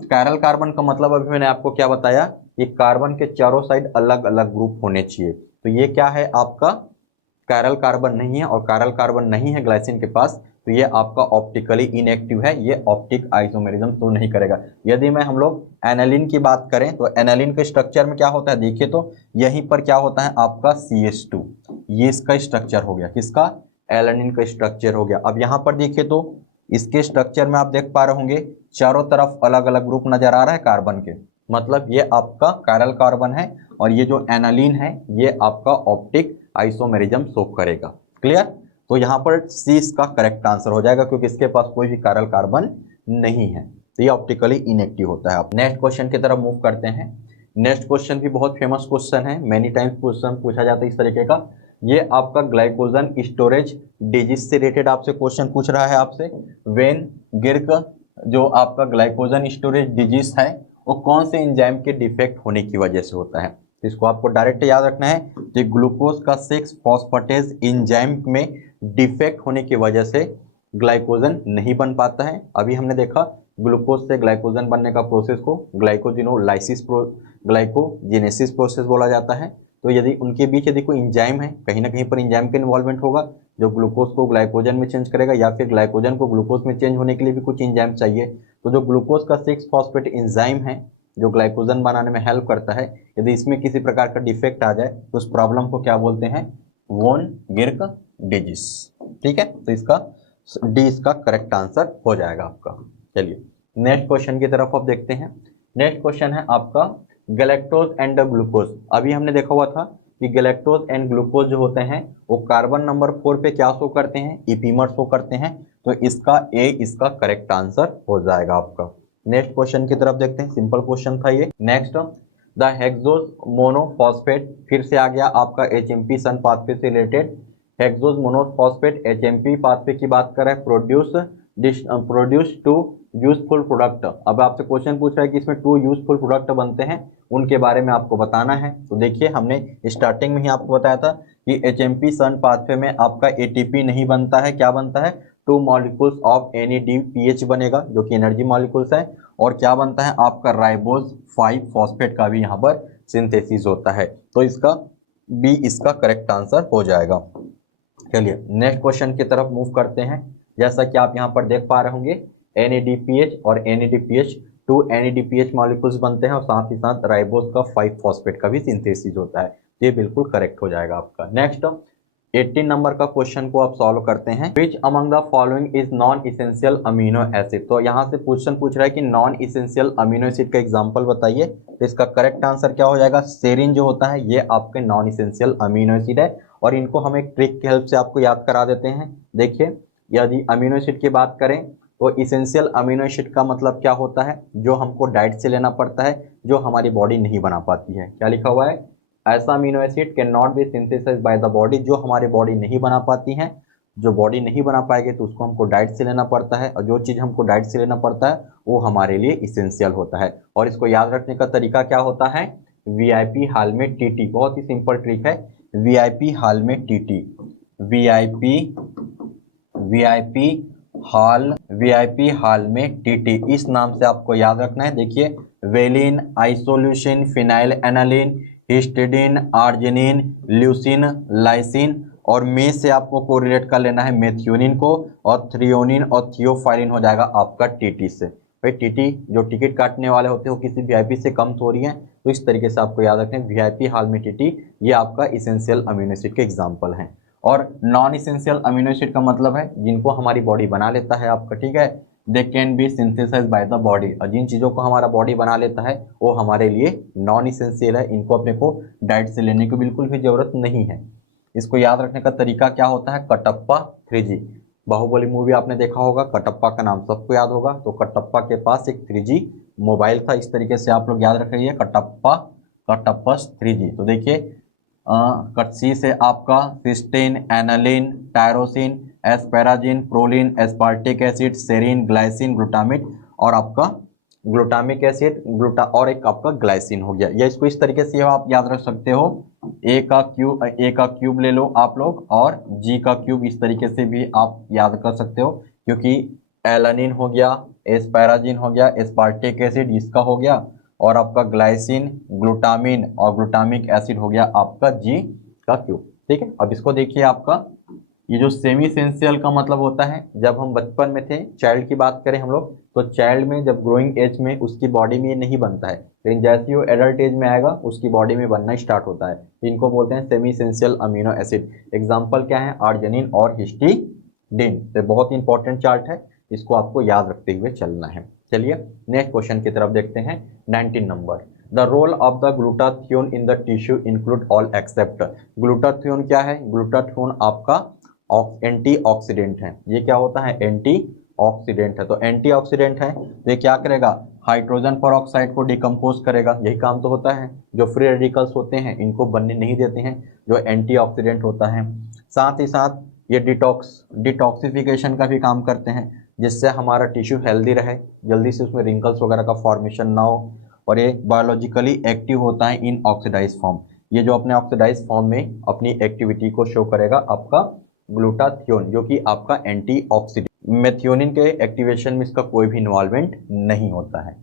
कायरल कार्बन का मतलब अभी मैंने आपको क्या बताया, ये कार्बन के चारों साइड अलग अलग ग्रुप होने चाहिए। तो ये क्या है आपका? कायरल कार्बन नहीं है, और कायरल कार्बन नहीं है ग्लाइसिन के पास, तो ये आपका ऑप्टिकली इनएक्टिव है, ये ऑप्टिक आइसोमेरिज्म शो नहीं करेगा। यदि मैं हम लोग एनालिन की बात करें तो एनालिन के स्ट्रक्चर में क्या होता है, देखिए तो यहीं पर क्या होता है आपका CH2, ये इसका स्ट्रक्चर हो गया, किसका? एलानिन का स्ट्रक्चर हो गया। अब यहाँ पर देखिए तो इसके स्ट्रक्चर में आप देख पा रहे होंगे चारों तरफ अलग अलग ग्रुप नजर आ रहा है कार्बन के, मतलब ये आपका कायरल कार्बन है, और ये जो एनालिन है ये आपका ऑप्टिक आइसोमेरिज्म शो करेगा। क्लियर? तो यहाँ पर C इसका करेक्ट आंसर हो जाएगा, क्योंकि इसके पास कोई भी कायरल कार्बन नहीं है, तो ये ऑप्टिकली इनएक्टिव होता है। आप नेक्स्ट क्वेश्चन की तरफ मूव करते हैं। नेक्स्ट क्वेश्चन भी बहुत फेमस क्वेश्चन है, मेनी टाइम्स क्वेश्चन पूछा जाता है इस तरीके का। ये आपका ग्लाइकोजन स्टोरेज डिजीज से रिलेटेड आपसे क्वेश्चन पूछ रहा है आपसे। वेन गिर्क जो आपका ग्लाइकोजन स्टोरेज डिजीज है वो कौन से एंजाइम के डिफेक्ट होने की वजह से होता है? तो इसको आपको डायरेक्ट याद रखना है कि ग्लूकोज का 6 फॉस्फेटेज एंजाइम में डिफेक्ट होने की वजह से ग्लाइकोजन नहीं बन पाता है। अभी हमने देखा ग्लूकोज से ग्लाइकोजन बनने का प्रोसेस को ग्लाइकोजेनेसिस प्रोसेस बोला जाता है। तो यदि उनके बीच यदि कोई एंजाइम है, कहीं ना कहीं पर एंजाइम का इन्वॉल्वमेंट होगा जो ग्लूकोज को ग्लाइकोजन में चेंज करेगा, या फिर ग्लाइकोजन को ग्लूकोज में चेंज होने के लिए भी कुछ एंजाइम चाहिए। तो जो ग्लूकोज का 6 फॉस्फेट एंजाइम है जो ग्लाइकोजन बनाने में हेल्प करता है, यदि इसमें किसी प्रकार का डिफेक्ट आ जाए तो उस प्रॉब्लम को क्या बोलते हैं? वोन गिर्क डिजीज। ठीक है, तो इसका डी इसका करेक्ट आंसर हो जाएगा आपका। चलिए नेक्स्ट क्वेश्चन की तरफ आप देखते हैं। नेक्स्ट क्वेश्चन है आपका गैलेक्टोज एंड ग्लूकोज। अभी हमने देखा हुआ था कि गैलेक्टोज एंड ग्लूकोज जो होते हैं वो कार्बन नंबर 4 पे क्या शो करते हैं? इपीमर शो करते हैं। तो इसका ए इसका करेक्ट आंसर हो जाएगा आपका। नेक्स्ट क्वेश्चन की तरफ देखते हैं, सिंपल क्वेश्चन था ये। नेक्स्ट द हेक्सोज मोनोफॉस्फेट, फिर से आ गया आपका HMP सन पाथवे से related. Hexose monophosphate HMP pathway की बात करें, प्रोड्यूस टू यूजफुल प्रोडक्ट। अब आपसे क्वेश्चन पूछ रहा है कि इसमें 2 यूजफुल प्रोडक्ट बनते हैं, उनके बारे में आपको बताना है। तो देखिए हमने स्टार्टिंग में ही आपको बताया था कि HMP सन पाथवे में आपका ATP नहीं बनता है, क्या बनता है? 2 मॉलिक्यूल्स ऑफ NADPH बनेगा जो कि एनर्जी मॉलिक्यूल्स है, और क्या बनता है आपका राइबोज 5 फॉस्फेट का भी यहाँ पर सिंथेसिस होता है। तो इसका बी इसका करेक्ट आंसर हो जाएगा। चलिए नेक्स्ट क्वेश्चन की तरफ मूव करते हैं। जैसा कि आप यहाँ पर देख पा रहे होंगे NADPH और NADPH 2 NADPH मॉलिक्यूल्स बनते हैं, और साथ ही साथ राइबोज का 5 फॉस्फेट का भी सिंथेसिस होता है। ये बिल्कुल करेक्ट हो जाएगा आपका। नेक्स्ट 18 नंबर का क्वेश्चन को आप सॉल्व करते हैं। Which among the following is non essential amino acid. तो यहाँ से क्वेश्चन पूछ रहा है कि नॉन इसेंशियल अमीनो एसिड का एग्जांपल बताइए। तो इसका करेक्ट आंसर क्या हो जाएगा? सेरिन जो होता है ये आपके नॉन इसेंशियल अमीनो एसिड है, और इनको हम एक ट्रिक की हेल्प से आपको याद करा देते हैं। देखिए यदि अमीनो एसिड की बात करें तो इसेंशियल अमीनो एसिड का मतलब क्या होता है? जो हमको डाइट से लेना पड़ता है, जो हमारी बॉडी नहीं बना पाती है। क्या लिखा हुआ है? ऐसा amino acid can not be synthesized by the body, जो हमारी बॉडी नहीं बना पाती है। जो बॉडी नहीं बना पाएगी तो उसको हमको डाइट से लेना पड़ता है, और जो चीज़ हमको डाइट से लेना पड़ता है वो हमारे लिए इसेंशियल होता है। और इसको याद रखने का तरीका क्या होता है? VIP हाल में TT, बहुत ही सिंपल ट्रिक है। VIP हाल में TT, VIP हाल में TT, इस नाम से आपको याद रखना है। देखिए valine, isoleucine, phenyl aniline, histidine, arginine, leucine, lysine, और में से आपको कोरिलेट कर लेना है मेथियोनिन को, और थ्रियोनिन और थियोफाइलिन हो जाएगा आपका TT से। भाई TT जो टिकट काटने वाले होते हैं वो किसी VIP से कम थोड़ी है, तो इस तरीके से आपको याद रखें VIP हाल में TT ये आपका इसेंशियल अमीनो एसिड के एग्जाम्पल हैं। और नॉन इसेंशियल अमीनो एसिड का मतलब है जिनको हमारी बॉडी बना लेता है आपका, ठीक है। They can be synthesize bye the body, और जिन चीज़ों को हमारा बॉडी बना लेता है वो हमारे लिए नॉन इसेंशियल है, इनको अपने को डाइट से लेने की बिल्कुल भी ज़रूरत नहीं है। इसको याद रखने का तरीका क्या होता है, कटप्पा 3G। बाहुबली मूवी आपने देखा होगा, कटप्पा का नाम सबको याद होगा। तो कटप्पा के पास एक 3G मोबाइल था, इस तरीके से आप लोग याद रखिए, कटप्पा कटप्पस 3G। तो देखिए कटसी से आपका cysteine, alanine, tyrosine, asparagine, proline, aspartic acid, serine, glycine, glutamic और आपका ग्लूटामिक एसिड, ग्लूटा और एक आपका ग्लाइसिन हो गया। या इसको इस तरीके से आप याद रख सकते हो, ए का क्यूब ले लो आप लोग और जी का क्यूब, इस तरीके से भी आप याद कर सकते हो, क्योंकि एलानिन हो गया, एस्पैराजिन हो गया, एस्पार्टिक एसिड इसका हो गया और आपका ग्लाइसिन, ग्लूटामिन और ग्लूटामिक एसिड हो गया आपका जी का क्यूब। ठीक है, अब इसको देखिए, आपका ये जो सेमी इसेंशियल का मतलब होता है, जब हम बचपन में थे, चाइल्ड की बात करें हम लोग, तो चाइल्ड में जब ग्रोइंग एज में उसकी बॉडी में ये नहीं बनता है, लेकिन जैसे ही वो एडल्ट एज में आएगा उसकी बॉडी में बनना स्टार्ट होता है। इनको बोलते हैं semi essential amino acid. Example क्या है, आर्जिनिन और हिस्टीडीन। तो बहुत ही इंपॉर्टेंट चार्ट है, इसको आपको याद रखते हुए चलना है। चलिए नेक्स्ट क्वेश्चन की तरफ देखते हैं, 19 नंबर। The role of the glutathione in the tissue include all except. Glutathione क्या है, ग्लूटाथियोन आपका एंटीऑक्सीडेंट है। ये क्या होता है, एंटीऑक्सीडेंट है। तो एंटीऑक्सीडेंट है, ये क्या करेगा, हाइड्रोजन पेरोक्साइड को डिकम्पोज करेगा, यही काम तो होता है। जो फ्री रेडिकल्स होते हैं इनको बनने नहीं देते हैं, जो एंटीऑक्सीडेंट होता है। साथ ही साथ ये डिटॉक्सिफिकेशन का भी काम करते हैं, जिससे हमारा टिश्यू हेल्दी रहे, जल्दी से उसमें रिंकल्स वगैरह का फॉर्मेशन ना हो। और ये बायोलॉजिकली एक्टिव होता है इन ऑक्सीडाइज फॉर्म। ये जो अपने ऑक्सीडाइज फॉर्म में अपनी एक्टिविटी को शो करेगा आपका ग्लूटाथियोन, जो कि आपका एंटीऑक्सीडेंट। मेथियोनिन के एक्टिवेशन में इसका कोई भी इन्वॉल्वमेंट नहीं होता है।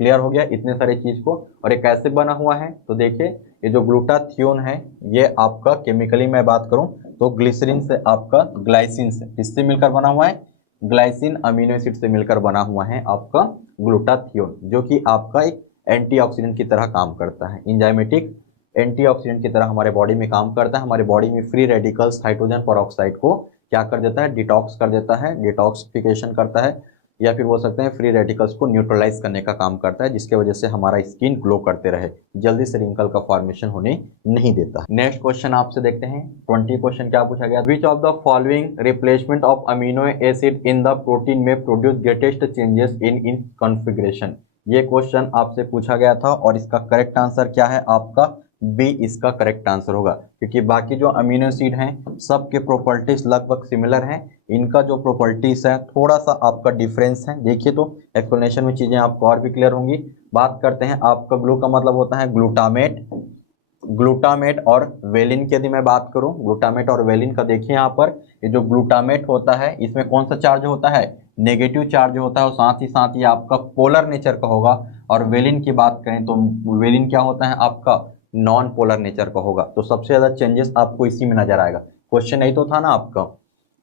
क्लियर हो गया इतने सारे चीज को। और ये कैसे बना हुआ है, तो देखिए ये जो ग्लूटाथियोन है, ये आपका केमिकली मैं बात करूं तो ग्लिसरीन से आपका ग्लाइसिन से इससे मिलकर बना हुआ है, ग्लाइसिन अमीनो एसिड से मिलकर बना हुआ है आपका ग्लूटाथियोन, जो कि आपका एक एंटीऑक्सीडेंट की तरह काम करता है। इंजाइमेटिक एंटीऑक्सीडेंट की तरह हमारे बॉडी में काम करता है। हमारे बॉडी में फ्री रेडिकल्स हाइड्रोजन पेरोक्साइड को क्या कर देता है, डिटॉक्स कर देता है, डिटॉक्सिफिकेशन करता है, या फिर बोल सकते हैं फ्री रेडिकल्स को न्यूट्रलाइज करने का काम करता है, जिसके वजह से हमारा स्किन ग्लो करते रहे, जल्दी से रिंकल का फॉर्मेशन होने नहीं देता। नेक्स्ट क्वेश्चन आपसे देखते हैं, 20 क्वेश्चन क्या पूछा गया, which of the following replacement of amino acid in the protein में produce greatest changes in configuration. ये क्वेश्चन आपसे पूछा गया था और इसका करेक्ट आंसर क्या है आपका बी, इसका करेक्ट आंसर होगा, क्योंकि बाकी जो अमीनो एसिड हैं सबके प्रॉपर्टीज लगभग सिमिलर हैं, इनका जो प्रॉपर्टीज है थोड़ा सा आपका डिफरेंस है। देखिए तो एक्सप्लेनेशन में चीजें आपको और भी क्लियर होंगी। बात करते हैं, आपका ग्लू का मतलब होता है ग्लूटामेट, ग्लूटामेट और वेलिन की यदि मैं बात करूं, ग्लूटामेट और वेलिन का देखिए यहाँ पर, ये जो ग्लूटामेट होता है इसमें कौन सा चार्ज होता है, नेगेटिव चार्ज होता है, और साथ ही आपका पोलर नेचर का होगा। और वेलिन की बात करें तो वेलिन क्या होता है आपका नॉन पोलर नेचर का होगा। तो सबसे ज्यादा चेंजेस आपको इसी में नजर आएगा। क्वेश्चन यही तो था ना आपका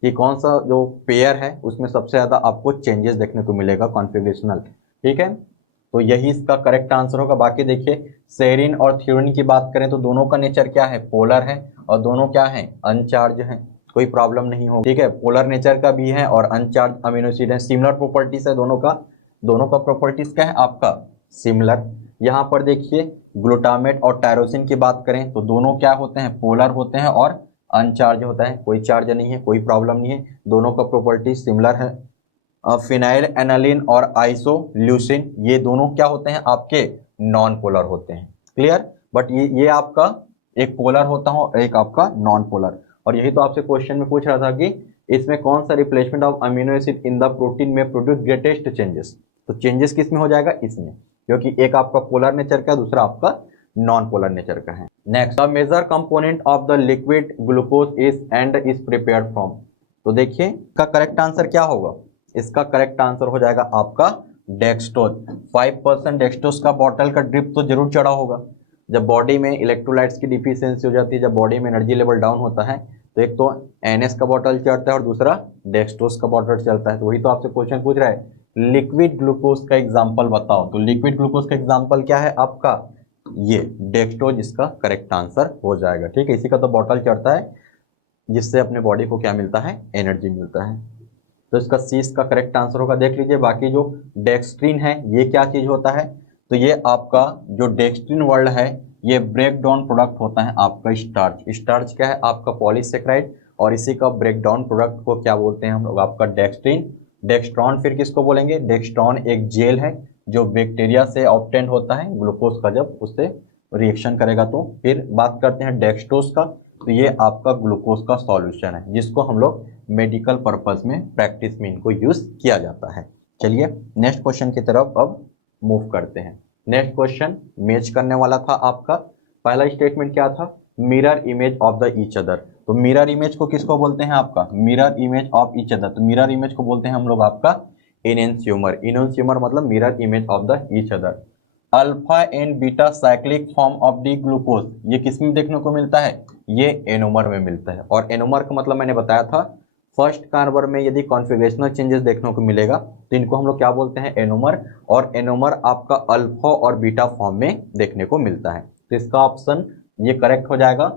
कि कौन सा जो पेयर है उसमें सबसे ज्यादा आपको चेंजेस देखने को मिलेगा कॉन्फ़िगरेशनल। ठीक है, तो यही इसका करेक्ट आंसर होगा। बाकी देखिए सेरिन और थ्योरिन की बात करें तो दोनों का नेचर क्या है, पोलर है, और दोनों क्या है, अनचार्ज है, कोई प्रॉब्लम नहीं होगी। ठीक है, पोलर नेचर का भी है और अनचार्ज अमीनो एसिड है, सिमिलर प्रॉपर्टीज है दोनों का प्रॉपर्टीज क्या है आपका सिमिलर। यहाँ पर देखिए ग्लूटामेट और टायरोसिन की बात करें तो दोनों क्या होते हैं, पोलर होते हैं और अनचार्ज होता है, कोई चार्ज नहीं है, कोई प्रॉब्लम नहीं है, दोनों का प्रॉपर्टी सिमिलर है। फिनाइल एनालिन और आइसोल्यूसिन ये दोनों क्या होते हैं आपके नॉन पोलर होते हैं। क्लियर, बट ये आपका एक पोलर होता है और एक आपका नॉन पोलर। और यही तो आपसे क्वेश्चन में पूछ रहा था कि इसमें कौन सा replacement of amino acid in the protein में प्रोड्यूस ग्रेटेस्ट चेंजेस। तो चेंजेस किस में हो जाएगा, इसमें, क्योंकि एक आपका पोलर नेचर का, दूसरा आपका नॉन पोलर नेचर का है। Next, the major component of the liquid glucose is prepared from. तो देखिए इसका करेक्ट आंसर क्या होगा, इसका करेक्ट आंसर हो जाएगा आपका डेक्सट्रोज। 5% डेक्सट्रोज का बॉटल का ड्रिप तो जरूर चढ़ा होगा। जब बॉडी में इलेक्ट्रोलाइट्स की डिफिशियंसी हो जाती है, जब बॉडी में एनर्जी लेवल डाउन होता है, तो एक तो NS का बॉटल चढ़ता है और दूसरा डेक्सट्रोज का बॉटल चलता है। तो वही तो आपसे क्वेश्चन पूछ रहा है, लिक्विड ग्लूकोज का एग्जाम्पल बताओ। तो लिक्विड ग्लूकोज का एग्जाम्पल क्या है आपका, ये डेक्सट्रोज इसका करेक्ट आंसर हो जाएगा। ठीक है, इसी का तो बॉटल चढ़ता है जिससे अपने बॉडी को क्या मिलता है, एनर्जी मिलता है। तो इसका सी इसका करेक्ट आंसर होगा। देख लीजिए बाकी जो डेक्स्ट्रीन है ये क्या चीज होता है, तो ये आपका जो डेक्स्ट्रीन वर्ड है ये ब्रेक डाउन प्रोडक्ट होता है आपका स्टार्च। स्टार्च क्या है आपका पॉलीसेकेराइड, और इसी का ब्रेक डाउन प्रोडक्ट को क्या बोलते हैं हम लोग आपका डेक्स्ट्रीन। डेक्स्ट्रॉन फिर किसको बोलेंगे, डेक्स्ट्रॉन एक जेल है जो बैक्टीरिया से ऑब्टेन होता है ग्लूकोज का, जब उससे रिएक्शन करेगा तो। फिर बात करते हैं डेक्सट्रोज का, तो ये आपका ग्लूकोज का सॉल्यूशन है जिसको हम लोग मेडिकल पर्पस में प्रैक्टिस में इनको यूज किया जाता है। चलिए नेक्स्ट क्वेश्चन की तरफ अब मूव करते हैं। नेक्स्ट क्वेश्चन मैच करने वाला था आपका। पहला स्टेटमेंट क्या था, mirror image of the each other. तो मिरर इमेज को किसको बोलते हैं आपका, mirror image of each other. तो मिरर इमेज को बोलते हैं हम लोग आपका इनेंशियोमर। इनेंशियोमर मतलब mirror image of the each other. Alpha and beta cyclic form of D glucose, ये किस में देखने को मिलता है, ये एनोमर में मिलता है। और एनोमर का मतलब मैंने बताया था फर्स्ट कार्बन में यदि कॉन्फ़िगरेशनल चेंजेस देखने को मिलेगा तो इनको हम लोग क्या बोलते हैं, एनोमर। और एनोमर आपका अल्फा और बीटा फॉर्म में देखने को मिलता है। तो इसका ऑप्शन ये करेक्ट हो जाएगा।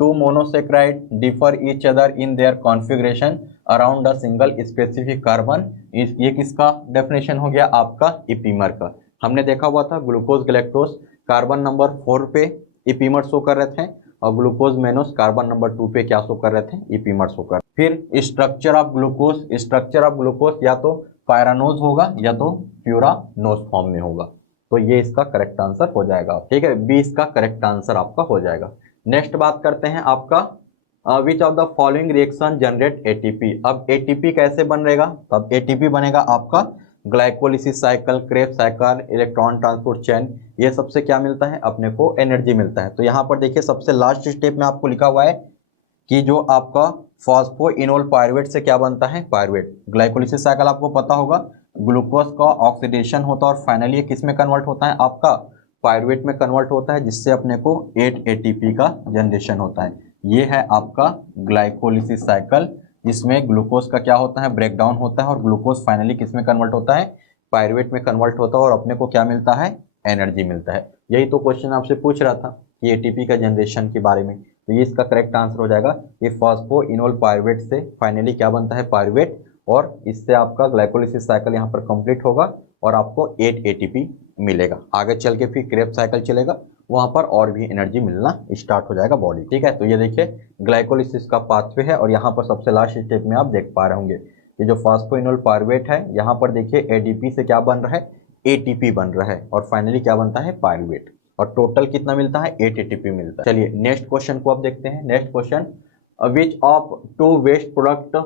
Two monosaccharide differ each other in their configuration around a single specific carbon. ये किसका डेफिनेशन हो गया आपका इपीमर का। हमने देखा हुआ था ग्लूकोज गैलेक्टोज कार्बन नंबर 4 पे इपीमर शो कर रहे थे, और ग्लूकोज मेनोस कार्बन नंबर 2 पे क्या शो कर रहे थे, इपीमर शो कर। फिर structure of glucose, structure of glucose या तो पायरानोज होगा या तो प्यूरानोज फॉर्म में होगा। तो ये इसका करेक्ट आंसर हो जाएगा, ठीक है, बी इसका करेक्ट आंसर आपका हो जाएगा। नेक्स्ट बात करते हैं आपका विच of the following reaction generate ATP. अब एटीपी कैसे बनेगा, तो अब एटीपी बनेगा आपका glycolysis cycle, Krebs cycle, electron transport chain, ये सबसे क्या मिलता है अपने को, एनर्जी मिलता है। तो यहाँ पर देखिए सबसे लास्ट स्टेप में आपको लिखा हुआ है कि जो आपका फॉस्फोइनोल पायरुवेट से क्या बनता है, पायरुवेट। ग्लाइकोलिसिस साइकिल आपको पता होगा, ग्लूकोज का ऑक्सीडेशन होता है और फाइनली किस में कन्वर्ट होता है आपका पायरुवेट में कन्वर्ट होता है, जिससे अपने को 8 एटीपी का जनरेशन होता है। ये है आपका ग्लाइकोलिसिस साइकिल, जिसमें ग्लूकोज का क्या होता है, ब्रेक डाउन होता है और ग्लूकोज फाइनली किस में कन्वर्ट होता है, पायरुवेट में कन्वर्ट होता है और अपने को क्या मिलता है, एनर्जी मिलता है। यही तो क्वेश्चन आपसे पूछ रहा था कि एटीपी का जनरेशन के बारे में। तो ये इसका करेक्ट आंसर हो जाएगा कि फॉस्फोइनोल पायरुवेट से फाइनली क्या बनता है, पायरुवेट, और इससे आपका ग्लाइकोलिसिस साइकिल यहाँ पर कंप्लीट होगा और आपको 8 एटीपी मिलेगा। आगे चल के फिर क्रेब्स साइकिल चलेगा, वहां पर और भी एनर्जी मिलना स्टार्ट हो जाएगा बॉडी, ठीक है। तो ये देखिए ग्लाइकोलिसिस का पाथवे है और यहाँ पर सबसे लास्ट स्टेप में आप देख पा रहे होंगे ये जो फॉस्फोइनोल पायरुवेट है, यहाँ पर देखिए एडीपी से क्या बन रहा है, एटीपी बन रहा है और फाइनली क्या बनता है, पायरुवेट। और टोटल कितना मिलता है, 8 एटीपी मिलता है। चलिए नेक्स्ट क्वेश्चन को अब देखते हैं। Next question, which of 2 waste product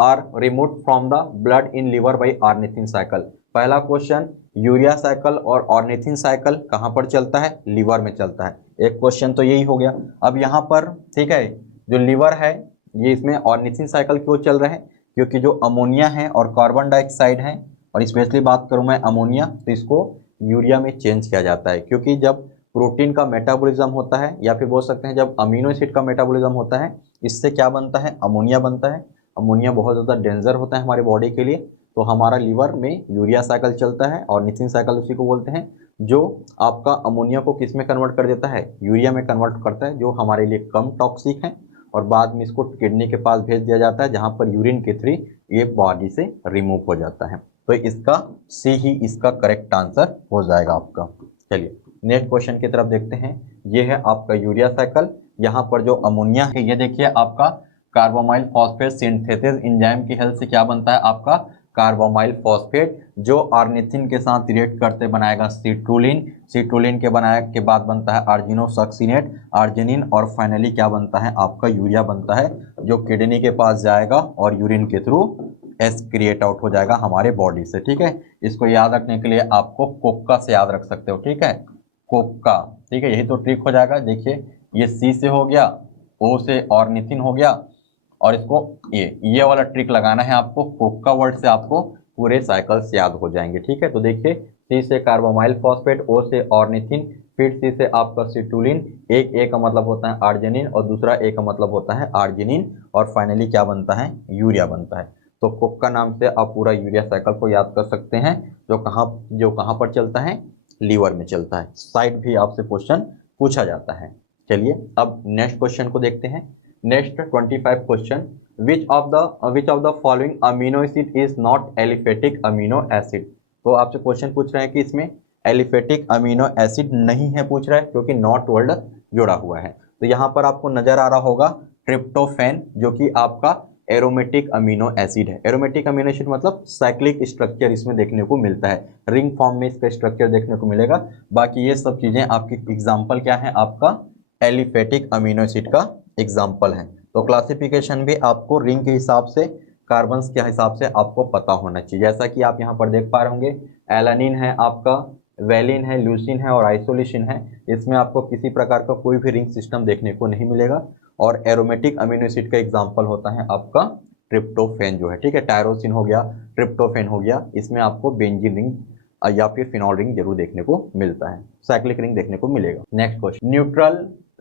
are remove from the blood in liver by ornithine cycle. पहला क्वेश्चन, यूरिया साइकिल और ऑर्निथिन साइकिल कहाँ पर चलता है, लिवर में चलता है। एक क्वेश्चन तो यही हो गया। अब यहाँ पर ठीक है, जो लिवर है ये इसमें ऑर्निथिन साइकिल क्यों चल रहे हैं, क्योंकि जो अमोनिया है और कार्बन डाइऑक्साइड है, और स्पेशली बात करूँ मैं अमोनिया, तो इसको यूरिया में चेंज किया जाता है। क्योंकि जब प्रोटीन का मेटाबॉलिज्म होता है या फिर बोल सकते हैं जब अमीनो एसिड का मेटाबॉलिज्म होता है, इससे क्या बनता है, अमोनिया बनता है। अमोनिया बहुत ज़्यादा डेंजर होता है हमारे बॉडी के लिए, तो हमारा लिवर में यूरिया साइकिल चलता है और निथिन साइकिल उसी को बोलते हैं, जो आपका अमोनिया को किस में कन्वर्ट कर देता है, यूरिया में कन्वर्ट करता है, जो हमारे लिए कम टॉक्सिक है। और बाद में इसको किडनी के पास भेज दिया जाता है, जहाँ पर यूरिन के थ्रू ये बॉडी से रिमूव हो जाता है। तो इसका सी ही इसका करेक्ट आंसर हो जाएगा आपका। चलिए नेक्स्ट क्वेश्चन की तरफ देखते हैं। ये है आपका यूरिया साइकिल। यहाँ पर जो अमोनिया है ये देखिए आपका कार्बोमाइल फॉस्फेट सिंथेसिस एंजाइम की हेल्प से क्या बनता है आपका कार्बोमाइल फॉस्फेट, जो ऑर्निथिन के साथ रिएक्ट करते बनाएगा सिट्रुलिन, सिट्रुलिन के बनाए के बाद बनता है आर्जिनोसक्सिनेट, आर्जिनिन, और फाइनली क्या बनता है आपका यूरिया बनता है, जो किडनी के पास जाएगा और यूरिन के थ्रू एक्सक्रिएट आउट हो जाएगा हमारे बॉडी से, ठीक है। इसको याद रखने के लिए आपको कोक्का से याद रख सकते हो, ठीक है, कोक्का, ठीक है, यही तो ट्रिक हो जाएगा। देखिए ये सी से हो गया, ओ से ऑर्निथिन हो गया, और इसको ये वाला ट्रिक लगाना है आपको, कोक्का वर्ड से आपको पूरे साइकिल्स याद हो जाएंगे, ठीक है। तो देखिए सी से कार्बोमाइल फॉस्फेट, ओ से ऑर्निथिन, फिर सी से आपका सिट्रुलिन, एक ए का मतलब होता है आर्जिनिन और दूसरा ए का मतलब होता है आर्जिनिन, और फाइनली क्या बनता है, यूरिया बनता है। तो कोक्का नाम से आप पूरा यूरिया साइकिल को याद कर सकते हैं, जो कहाँ पर चलता है, लीवर में चलता है। साइड भी आपसे क्वेश्चन पूछा जाता है। चलिए अब नेक्स्ट क्वेश्चन को देखते हैं। Next 25 question, which of the following amino acid is not aliphatic amino acid. तो आपसे क्वेश्चन पूछ रहे हैं कि इसमें एलिफेटिक अमीनो एसिड नहीं है, पूछ रहा है, क्योंकि नॉट वर्ड जुड़ा हुआ है। तो यहाँ पर आपको नजर आ रहा होगा ट्रिप्टोफैन, जो कि आपका एरोमेटिक अमीनो एसिड है। एरोमेटिक अमीनो एसिड मतलब साइक्लिक स्ट्रक्चर इसमें देखने को मिलता है, रिंग फॉर्म में इसका स्ट्रक्चर देखने को मिलेगा। बाकी ये सब चीजें आपकी एग्जाम्पल क्या है, आपका एलिफेटिक अमीनो एसिड का एग्जाम्पल है। तो क्लासिफिकेशन भी आपको रिंग के हिसाब से, कार्बन्स के हिसाब से आपको पता होना चाहिए। जैसा कि आप यहाँ पर देख पा रहे होंगे, एलानिन है आपका, वेलिन है, ल्यूसिन है और आइसोलेशन है। इसमें आपको किसी प्रकार का कोई भी रिंग सिस्टम देखने को नहीं मिलेगा। और एरोमेटिक अमीनो एसिड का एग्जांपल होता है आपका ट्रिप्टोफैन जो है, ठीक है। टायरोसिन हो गया, ट्रिप्टोफैन हो गया, इसमें आपको बेंजीन रिंग या फिर फिनॉल रिंग जरूर देखने को मिलता है, साइक्लिक रिंग देखने को मिलेगा। नेक्स्ट क्वेश्चन,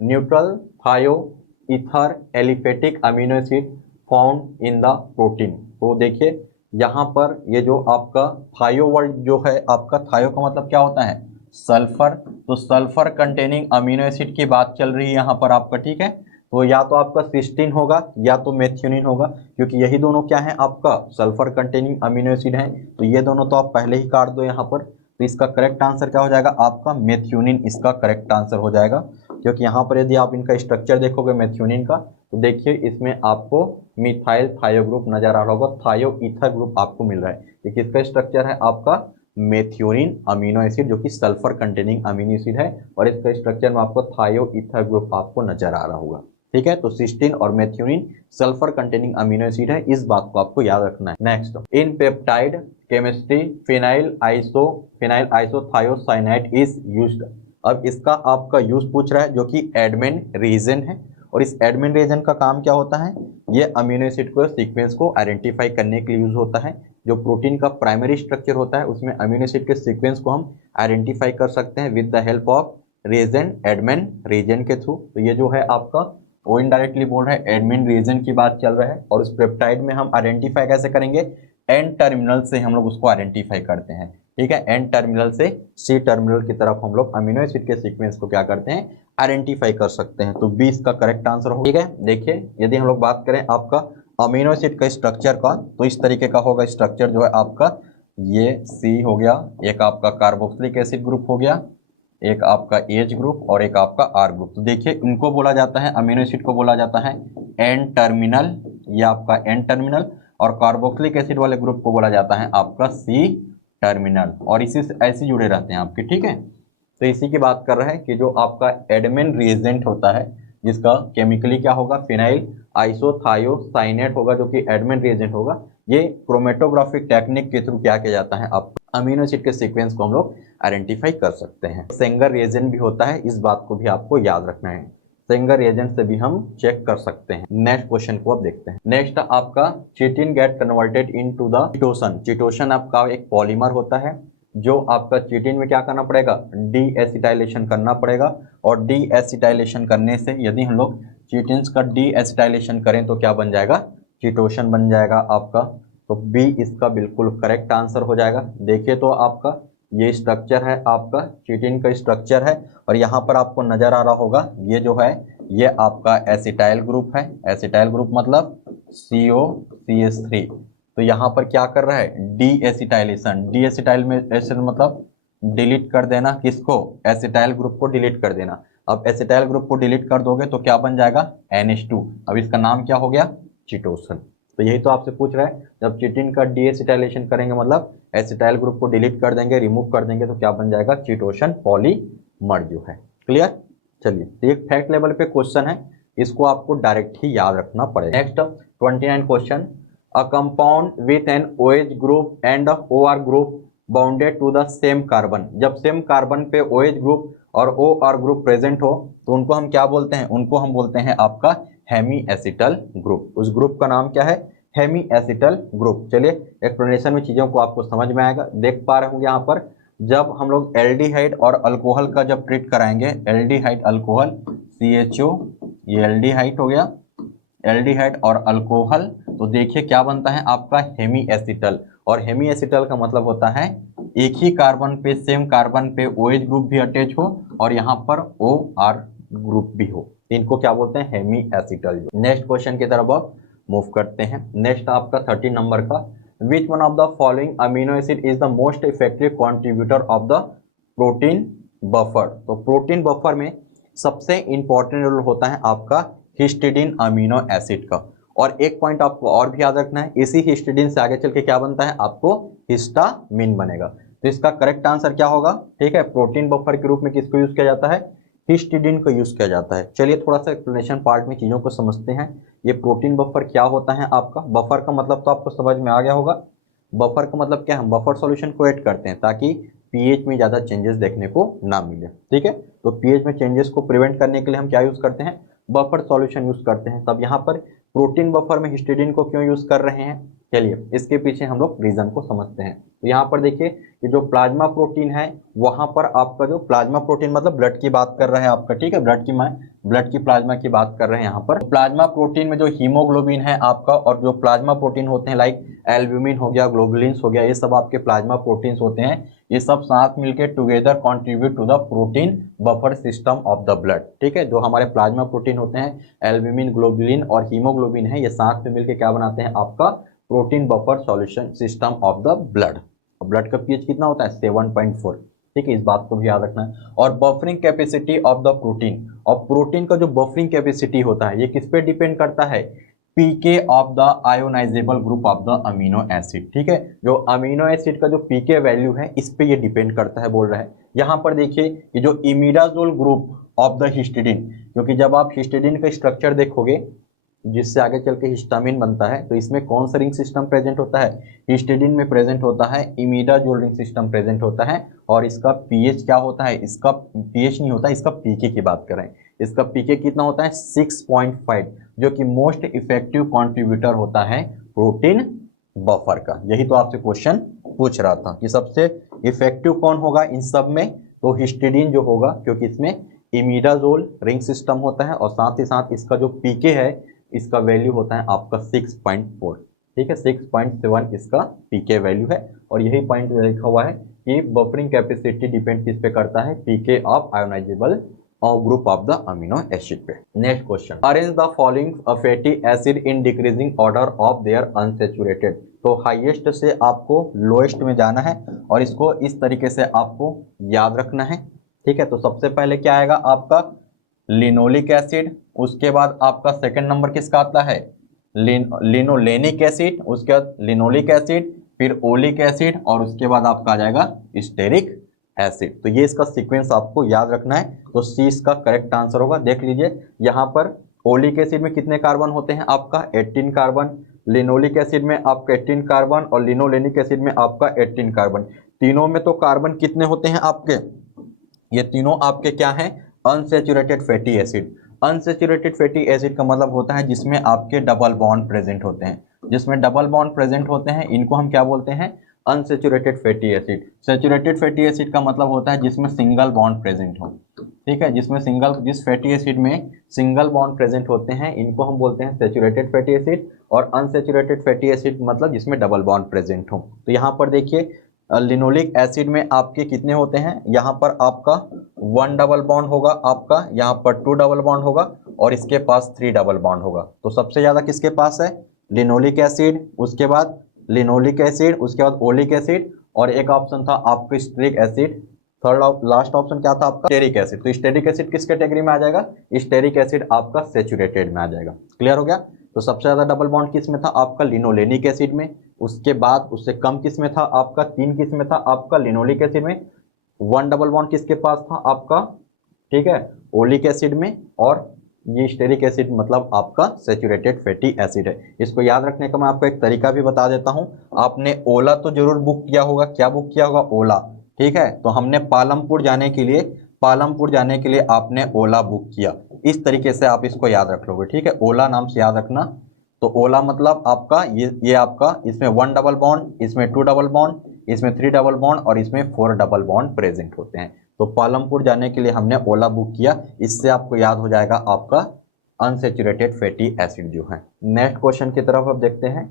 न्यूट्रल थायो ether aliphatic amino acid found in the protein. तो देखिए यहाँ पर ये जो आपका थायो वर्ड जो है, आपका थायो का मतलब क्या होता है, सल्फर। तो सल्फर कंटेनिंग अमीनो एसिड की बात चल रही है यहाँ पर आपका, ठीक है। तो या तो आपका सिस्टीन होगा या तो मेथियोनिन होगा, क्योंकि यही दोनों क्या है, आपका सल्फर कंटेनिंग अमीनो एसिड है। तो ये दोनों तो आप पहले ही काट दो यहाँ पर। तो इसका करेक्ट आंसर क्या हो जाएगा, आपका मेथियोनिन इसका करेक्ट आंसर हो जाएगा। क्योंकि यहाँ पर यदि आप इनका स्ट्रक्चर देखोगे मेथियोनिन का, तो देखिए इसमें आपको मिथाइल थायो ग्रुप नजर आ रहा होगा, थायो ईथर ग्रुप आपको मिल रहा है। ये किसका स्ट्रक्चर है, आपका मेथियोनिन अमीनो एसिड, जो कि सल्फर कंटेनिंग अमीनो एसिड है। और इसका स्ट्रक्चर में आपको थायो ईथर ग्रुप आपको नजर आ रहा होगा, ठीक है। तो सिस्टीन और methionine sulphur containing amino acid है, इस बात को आपको याद रखना है। Next, in peptide chemistry phenyl isothiocyanide is used. अब इसका आपका यूज पूछ रहा है, जो कि एडमिन रीजन है। और इस एडमिन रीजन का काम क्या होता है, ये अमीनो एसिड को सीक्वेंस को आइडेंटिफाई करने के लिए यूज होता है। जो प्रोटीन का प्राइमरी स्ट्रक्चर होता है, उसमें अमीनो एसिड के सीक्वेंस को हम आइडेंटिफाई कर सकते हैं with the help of region, admin region के थ्रू। तो ये जो है आपका वो इनडायरेक्टली बोल रहा है, एडमिन रीजन की बात चल रहा है। और उस पेप्टाइड में हम आइडेंटिफाई कैसे करेंगे, एन टर्मिनल से हम लोग उसको आइडेंटिफाई करते हैं, ठीक है। एन टर्मिनल से सी टर्मिनल की तरफ हम लोग अमीनो एसिड के सीक्वेंस को क्या करते हैं, आइडेंटिफाई कर सकते हैं। तो 20 का करेक्ट आंसर होगा, ठीक है। देखिए यदि हम लोग बात करें आपका अमीनो एसिड का स्ट्रक्चर का, तो इस तरीके का होगा स्ट्रक्चर जो है आपका, ये सी हो गया, एक आपका कार्बोक्सिलिक एसिड ग्रुप हो गया, एक आपका एच ग्रुप और एक आपका आर ग्रुप। तो देखिए इनको बोला जाता है, अमीनो एसिड को बोला जाता है एन टर्मिनल, ये आपका एन टर्मिनल। और कार्बोक्सिलिक एसिड वाले ग्रुप को बोला जाता है आपका सी टर्मिनल। और इसी से ऐसे जुड़े रहते हैं आपके, ठीक है। तो इसी की बात कर रहे हैं कि जो आपका एडमिन रिएजेंट होता है, जिसका केमिकली क्या होगा, फिनाइल आइसोथायोसाइनेट होगा, जो कि एडमिन रिएजेंट होगा। ये क्रोमेटोग्राफिक टेक्निक के थ्रू क्या किया जाता है, आप अमीनो एसिड के सीक्वेंस को हम लोग आइडेंटिफाई कर सकते हैं। सेंगर रिएजेंट भी होता है, इस बात को भी आपको याद रखना है। सेंगर रिएजेंट से भी हम चेक कर सकते हैं। नेक्स्ट क्वेश्चन को अब देखते हैं। नेक्स्ट आपका chitin get converted into the chitosan. Chitosan आपका एक पॉलीमर होता है, जो आपका चिटिन में क्या करना पड़ेगा, डी एसिटाइलेशन करना पड़ेगा। और डी एसिटाइलेशन करने से यदि हम लोग चिटिन्स का डी एसिटाइलेशन करें तो क्या बन जाएगा, चिटोसन बन जाएगा आपका। तो बी इसका बिल्कुल करेक्ट आंसर हो जाएगा। देखिए तो आपका ये स्ट्रक्चर है, आपका चिटिन का स्ट्रक्चर है। और यहाँ पर आपको नजर आ रहा होगा, ये जो है ये आपका एसिटाइल ग्रुप है। एसिटाइल ग्रुप मतलब COCH3। तो यहाँ पर क्या कर रहा है, डी एसिटाइलेशन। डी एसिटाइल में एसिड मतलब डिलीट कर देना, किसको, एसिटाइल ग्रुप को डिलीट कर देना। अब एसिटाइल ग्रुप को डिलीट कर दोगे तो क्या बन जाएगा, NH2। अब इसका नाम क्या हो गया, चिटोसन। तो यही तो आपसे पूछ रहा है, जब चिटिन का डी एसिटाइलेशन करेंगे मतलब एसिटाइल ग्रुप को डिलीट कर देंगे, रिमूव कर देंगे, तो क्या बन जाएगा, चिटोसन पॉलीमर जो है। क्लियर। चलिए, तो एक फैक्ट लेवल पे क्वेश्चन है, इसको आपको डायरेक्ट ही याद रखना पड़ेगा। Next 29 question, a compound with an OH group and OR group bounded to the same carbon. जब सेम कार्बन पे OH ग्रुप और OR ग्रुप प्रेजेंट हो तो उनको हम क्या बोलते हैं, उनको हम बोलते हैं आपका हेमी एसिटल ग्रुप। उस ग्रुप का नाम क्या है, हेमी एसिटल ग्रुप। चलिए एक्सप्लेनेशन में चीजों को आपको समझ में आएगा। देख पा रहे होंगे यहाँ पर, जब हम लोग एल्डिहाइड और अल्कोहल का जब ट्रीट कराएंगे, एल्डिहाइड अल्कोहल CHO, ये एल्डिहाइड हो गया, एल्डिहाइड और अल्कोहल, तो देखिए क्या बनता है आपका हेमी एसिटल। और हेमी एसिटल का मतलब होता है एक ही कार्बन पे, सेम कार्बन पे OH ग्रुप भी अटैच हो और यहाँ पर OR ग्रुप भी हो, इनको क्या बोलते हैं, हेमी एसिटल। नेक्स्ट क्वेश्चन की तरफ अब मूव करते हैं। नेक्स्ट आपका 13 नंबर का, which one of the following amino acid is the most effective contributor of the protein buffer. तो प्रोटीन बफर में सबसे इंपॉर्टेंट रोल होता है आपका हिस्टिडीन अमीनो एसिड का। और एक पॉइंट आपको और भी याद रखना है, इसी हिस्टिडीन से आगे चल के क्या बनता है, आपको हिस्टामिन बनेगा। तो इसका करेक्ट आंसर क्या होगा, ठीक है, प्रोटीन बफर के रूप में किसको यूज किया जाता है, हिस्टिडीन को यूज किया जाता है। चलिए थोड़ा सा एक्सप्लेनेशन पार्ट में चीजों को समझते हैं। ये प्रोटीन बफर क्या होता है आपका, बफर का मतलब तो आपको समझ में आ गया होगा। बफर का मतलब क्या है, हम बफर सॉल्यूशन को ऐड करते हैं ताकि पीएच में ज़्यादा चेंजेस देखने को ना मिले, ठीक है। तो पीएच में चेंजेस को प्रिवेंट करने के लिए हम क्या यूज़ करते हैं, बफर सॉल्यूशन यूज़ करते हैं। तब यहाँ पर प्रोटीन बफर में हिस्टिडीन को क्यों यूज़ कर रहे हैं, चलिए इसके पीछे हम लोग रीज़न को समझते हैं। तो यहाँ पर देखिए कि जो प्लाज्मा प्रोटीन है, वहाँ पर आपका जो प्लाज्मा प्रोटीन मतलब ब्लड की बात कर रहे हैं आपका, ठीक है, ब्लड की प्लाज्मा की बात कर रहे हैं यहाँ पर। तो प्लाज्मा प्रोटीन में जो हीमोग्लोबिन है आपका, और जो प्लाज्मा प्रोटीन होते हैं लाइक एल्ब्यूमिन हो गया, ग्लोबुलिन्स हो गया, ये सब आपके प्लाज्मा प्रोटीन्स होते हैं। ये सब साथ मिलकर together contribute to the protein buffer system of the blood, ठीक है। जो हमारे प्लाज्मा प्रोटीन होते हैं, एल्ब्यूमिन, ग्लोबुलिन और हीमोग्लोबिन है, ये साथ में मिलकर क्या बनाते हैं, आपका protein buffer solution system of the blood. Blood का पीएच कितना होता है, 7.4, ठीक है, इस बात को भी याद रखना है। और buffering capacity of the protein, और प्रोटीन का जो बफरिंग कैपेसिटी होता है ये किस पे डिपेंड करता है, pK of the ionisable group of the amino acid, ठीक है। जो अमीनो एसिड का जो पीके वैल्यू है इस पे ये डिपेंड करता है, बोल रहा है। यहाँ पर देखिए कि जो imidazole group of the histidine, क्योंकि जब आप हिस्टिडीन का स्ट्रक्चर देखोगे जिससे आगे चल के हिस्टामिन बनता है, तो इसमें कौन सा रिंग सिस्टम प्रेजेंट होता है, हिस्टिडीन में प्रेजेंट होता है इमिडाजोल रिंग सिस्टम प्रेजेंट होता है। और इसका पीएच क्या होता है, इसका पीएच नहीं होता, इसका पीके की बात करें, इसका पीके कितना होता है, 6.5, जो कि मोस्ट इफेक्टिव कॉन्ट्रीब्यूटर होता है प्रोटीन बफर का। यही तो आपसे क्वेश्चन पूछ रहा था कि सबसे इफेक्टिव कौन होगा इन सब में, तो हिस्टिडीन जो होगा, क्योंकि इसमें इमिडाजोल रिंग सिस्टम होता है और साथ ही साथ इसका जो पीके है इसका वैल्यू होता है आपका 6.4, ठीक है, 6.7 इसका पीके वैल्यू है। और यही पॉइंट लिखा हुआ है कि बफरिंग कैपेसिटी डिपेंड किस पे करता है, pK of ionisable group of the amino acid पे। Next question, arrange the following fatty acid in decreasing order of their unsaturated. तो हाईएस्ट से आपको लोएस्ट में जाना है और इसको इस तरीके से आपको याद रखना है, ठीक है। तो सबसे पहले क्या आएगा आपका लिनोलिक एसिड, उसके बाद आपका सेकंड नंबर किसका आता है, लिनोलेनिक एसिड, उसके बाद लिनोलिक एसिड, फिर ओलिक एसिड, और उसके बाद आपका आ जाएगा स्टेरिक एसिड। तो ये इसका सीक्वेंस आपको याद रखना है। तो सी इसका करेक्ट आंसर होगा। देख लीजिए यहाँ पर ओलिक एसिड में कितने कार्बन होते हैं आपका 18 कार्बन, लिनोलिक एसिड में आपका 18 कार्बन, और लिनोलेनिक एसिड में आपका 18 कार्बन। तीनों में तो कार्बन कितने होते हैं आपके, ये तीनों आपके क्या हैं, unsaturated fatty acid. Unsaturated fatty acid का मतलब होता है जिसमें आपके डबल बॉन्ड प्रेजेंट होते हैं, जिसमें डबल बॉन्ड प्रेजेंट होते हैं इनको हम क्या बोलते हैं, unsaturated fatty acid. Saturated fatty acid का मतलब होता है जिसमें सिंगल बॉन्ड प्रेजेंट हो, ठीक है, जिस फैटी एसिड में सिंगल बॉन्ड प्रेजेंट होते हैं इनको हम बोलते हैं सैचुरेटेड फैटी एसिड। और अनसैचुरेटेड फैटी एसिड मतलब जिसमें डबल बॉन्ड प्रेजेंट हो। तो यहाँ पर देखिए लिनोलिक एसिड में आपके कितने होते हैं, यहाँ पर आपका 1 डबल बॉन्ड होगा, आपका यहाँ पर 2 डबल बॉन्ड होगा, और इसके पास 3 डबल बॉन्ड होगा। तो सबसे ज़्यादा किसके पास है, लिनोलिक एसिड, उसके बाद लिनोलिक एसिड, उसके बाद ओलिक एसिड, और एक ऑप्शन था आपका stearic acid. Third last option क्या था आपका, स्टेरिक एसिड। तो स्टेरिक एसिड किस कैटेगरी में आ जाएगा, स्टेरिक एसिड आपका सैचुरेटेड में आ जाएगा। क्लियर हो गया। तो सबसे ज़्यादा डबल बॉन्ड किस में था आपका, लिनोलेनिक एसिड में। उसके बाद उससे कम किस में था आपका, 3 किस में था आपका, लिनोलिक एसिड में। 1 डबल बॉन्ड किसके पास था आपका, ठीक है, ओलिक एसिड में। और ये स्टेरिक एसिड मतलब आपका सैचुरेटेड फैटी एसिड है। इसको याद रखने का मैं आपको एक तरीका भी बता देता हूं। आपने ओला तो जरूर बुक किया होगा, क्या बुक किया होगा, ओला, ठीक है। तो हमने पालमपुर जाने के लिए आपने ओला बुक किया। इस तरीके से आप इसको याद रख लोगे, ठीक है, ओला नाम से याद रखना। तो ओला मतलब आपका ये आपका, इसमें 1 डबल बॉन्ड, इसमें 2 डबल बॉन्ड, इसमें 3 डबल बॉन्ड, और इसमें 4 डबल बॉन्ड प्रेजेंट होते हैं। तो पालमपुर जाने के लिए हमने ओला बुक किया। इससे आपको याद हो जाएगा आपका अनसैचुरेटेड फैटी एसिड जो है। नेक्स्ट क्वेश्चन की तरफ अब देखते हैं।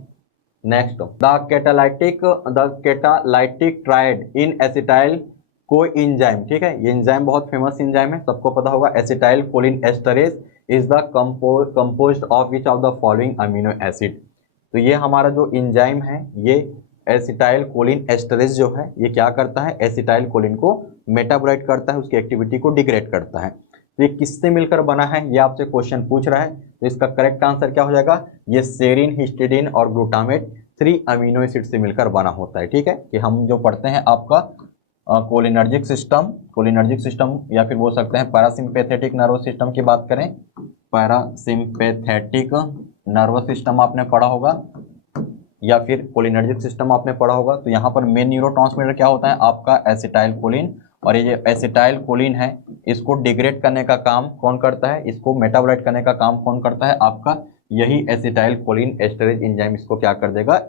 Next, the catalytic tried in acetyl co enzyme, ठीक है, ये एंजाइम बहुत फेमस एंजाइम है, सबको पता होगा, acetyl choline esterase is the composed of which of the following amino acid. तो ये हमारा जो एंजाइम है ये एसिटाइल कोलिन एस्टरेज जो है ये क्या करता है, एसिटाइल कोलिन को मेटाबोलाइट करता है, उसकी एक्टिविटी को डिग्रेड करता है। तो ये किससे मिलकर बना है ये आपसे क्वेश्चन पूछ रहा है। तो इसका करेक्ट आंसर क्या हो जाएगा, ये सेरीन, हिस्टिडीन और ग्लूटामेट 3 अमीनो एसिड से मिलकर बना होता है। ठीक है, कि हम जो पढ़ते हैं आपका कोलिनर्जिक सिस्टम या फिर बोल सकते हैं पैरासिम्पैथेटिक नर्वस सिस्टम की बात करें, पैरासिम्पैथेटिक नर्वस सिस्टम आपने पढ़ा होगा या फिर कोलिनर्जिक सिस्टम आपने पढ़ा होगा। तो यहाँ पर मेन न्यूरोट्रांसमीटर क्या होता है आपका एसिटाइल कोलिन, और ये जो एसिटाइल कोलिन है इसको डिग्रेड करने का काम कौन करता है, इसको मेटाबोलाइट करने का काम कौन करता है, आपका यही एसिटाइल कोलिन एस्टरेज एंजाइम इसको क्या कर देगा,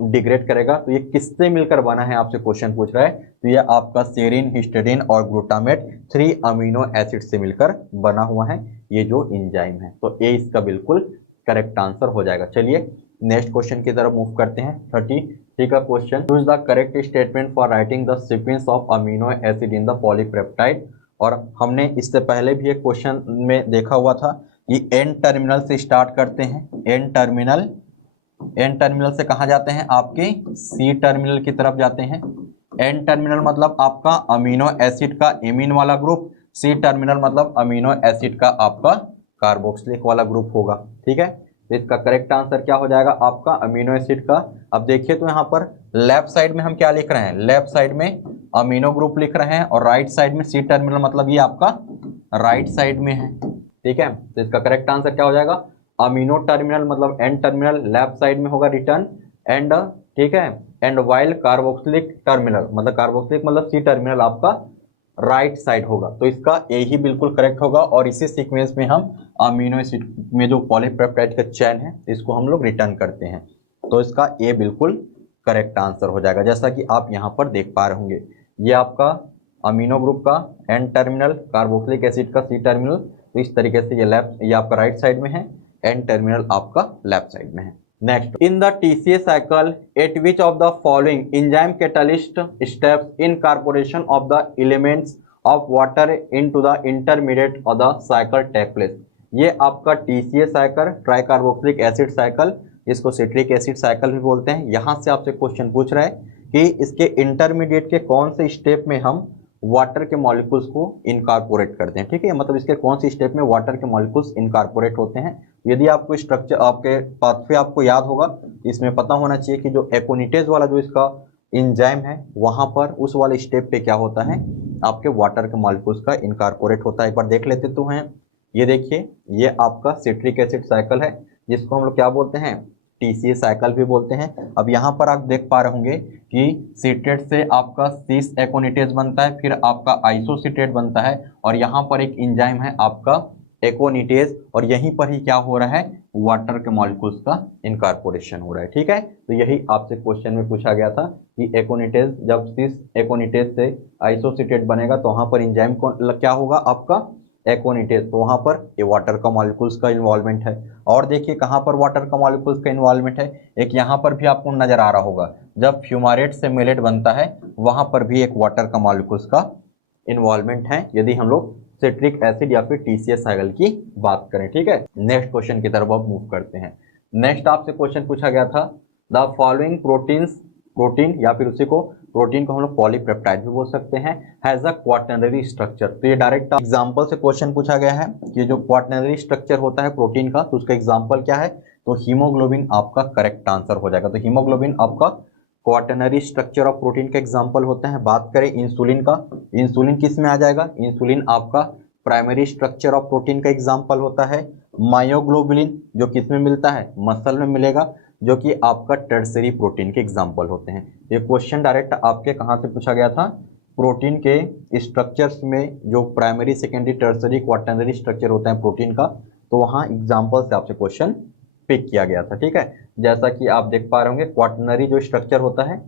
डिग्रेड करेगा। तो ये किससे मिलकर बना है आपसे क्वेश्चन पूछ रहा है। तो ये आपका सेरीन, हिस्टिडीन और ग्लूटामेट 3 अमीनो एसिड से मिलकर बना हुआ है ये जो एंजाइम है। तो ये इसका बिल्कुल करेक्ट आंसर हो जाएगा। चलिए नेक्स्ट क्वेश्चन की तरफ मूव करते हैं। 33 का question, choose the correct statement for writing the sequence of amino acid in the polypeptide. और हमने इससे पहले भी एक क्वेश्चन में देखा हुआ था कि एन टर्मिनल से स्टार्ट करते हैं, एन टर्मिनल से कहाँ जाते हैं, आपके सी टर्मिनल की तरफ जाते हैं। एन टर्मिनल मतलब आपका अमीनो एसिड का एमीन वाला ग्रुप, सी टर्मिनल मतलब अमीनो एसिड का आपका कार्बोक्सिलिक वाला ग्रुप होगा। ठीक है, तो इसका करेक्ट आंसर क्या हो जाएगा आपका अमीनो एसिड का। अब देखिए तो यहाँ पर लेफ्ट साइड में हम क्या लिख रहे हैं, लेफ्ट साइड में अमीनो ग्रुप लिख रहे हैं और राइट साइड में सी टर्मिनल मतलब ये आपका राइट साइड में है। ठीक है, तो इसका करेक्ट आंसर क्या हो जाएगा, अमीनो टर्मिनल मतलब एन टर्मिनल लेफ्ट साइड में होगा रिटर्न एंड, ठीक है, एंड वाइल कार्बोक्सिलिक टर्मिनल मतलब कार्बोक्सिलिक मतलब सी टर्मिनल आपका राइट साइड होगा। तो इसका ए ही बिल्कुल करेक्ट होगा और इसी सीक्वेंस में हम अमीनो एसिड में जो पॉलीपेप्टाइड का चेन है इसको हम लोग रिटर्न करते हैं। तो इसका ए बिल्कुल करेक्ट आंसर हो जाएगा। जैसा कि आप यहाँ पर देख पा रहे होंगे ये आपका अमीनो ग्रुप का एन टर्मिनल, कार्बोक्सिलिक एसिड का सी टर्मिनल, तो इस तरीके से ये आपका राइट साइड में है, एन टर्मिनल आपका लेफ्ट साइड में है। Next, in the TCA cycle at which of the following enzyme catalyst steps incorporation of the elements of water into the intermediate of the cycle take place। ये आपका TCA cycle, try carboxylic acid cycle, इसको citric acid cycle भी बोलते हैं। यहाँ से आपसे question पूछ रहा है कि इसके इंटरमीडिएट के कौन से स्टेप में हम वाटर के मॉलिक्यूल्स को इनकॉर्पोरेट करते हैं। ठीक है, मतलब इसके कौन सी स्टेप में वाटर के मॉलिक्यूल्स इनकॉर्पोरेट होते हैं। यदि आपको स्ट्रक्चर आपके पाथवे आपको याद होगा, इसमें पता होना चाहिए कि जो एकोनिटेज वाला जो इसका एंजाइम है वहां पर उस वाले स्टेप पे क्या होता है, आपके वाटर के मॉलिक्यूल्स का इनकॉर्पोरेट होता है। एक बार देख लेते तो हैं, ये देखिए ये आपका सिट्रिक एसिड साइकिल है जिसको हम लोग क्या बोलते हैं, TCA साइकिल भी बोलते हैं। अब यहाँ पर आप देख पा रहे होंगे कि सिट्रेट से आपका सिस एकोनिटेज बनता है, फिर आपका आइसोसिट्रेट बनता है और यहाँ पर एक एंजाइम है आपका एकोनिटेज और यहीं पर ही क्या हो रहा है, वाटर के मॉलिक्यूल्स का इनकॉर्पोरेशन हो रहा है। ठीक है, तो यही आपसे क्वेश्चन में पूछा गया था कि एकोनिटेज जब सिस एकोनिटेज से आइसोसिट्रेट बनेगा तो वहाँ पर एंजाइम क्या होगा आपका एकोनिटेज, तो वहाँ पर ये वाटर का मॉलिक्यूल्स का इन्वॉल्वमेंट है। और देखिए कहाँ पर वाटर का मॉलिक्यूल्स का इन्वॉल्वमेंट है, एक यहाँ पर भी आपको नजर आ रहा होगा, जब फ्यूमारेट से मिलेट बनता है वहाँ पर भी एक वाटर का मॉलिक्यूल्स का इन्वॉल्वमेंट है, यदि हम लोग सिट्रिक एसिड या फिर TCA साइकिल की बात करें। ठीक है, नेक्स्ट क्वेश्चन की तरफ अब मूव करते हैं। नेक्स्ट आपसे क्वेश्चन पूछा गया था, द फॉलोइंग प्रोटीन या फिर उसी को प्रोटीन को हम लोग पॉलीपेप्टाइड भी बोल सकते हैं, हैज अ क्वाटर्नरी स्ट्रक्चर। तो ये डायरेक्ट एग्जांपल से क्वेश्चन पूछा गया है कि जो क्वाटर्नरी स्ट्रक्चर होता है प्रोटीन का तो उसका एग्जांपल क्या है, तो हीमोग्लोबिन आपका करेक्ट आंसर हो जाएगा। तो हीमोग्लोबिन आपका क्वाटर्नरी स्ट्रक्चर ऑफ प्रोटीन का एग्जांपल होता है। बात करें इंसुलिन का, इंसुलिन किस में आ जाएगा, इंसुलिन आपका प्राइमरी स्ट्रक्चर ऑफ प्रोटीन का एग्जांपल होता है। मायोग्लोबुलिन जो किस में मिलता है, मसल में मिलेगा, जो कि आपका टर्सरी प्रोटीन के एग्जांपल होते हैं। ये क्वेश्चन डायरेक्ट आपके कहाँ से पूछा गया था, प्रोटीन के स्ट्रक्चर्स में जो primary, secondary, tertiary, quaternary structure होता है प्रोटीन का, तो वहाँ एग्जांपल से आपसे क्वेश्चन पिक किया गया था। ठीक है, जैसा कि आप देख पा रहे होंगे क्वाटर्नरी जो स्ट्रक्चर होता है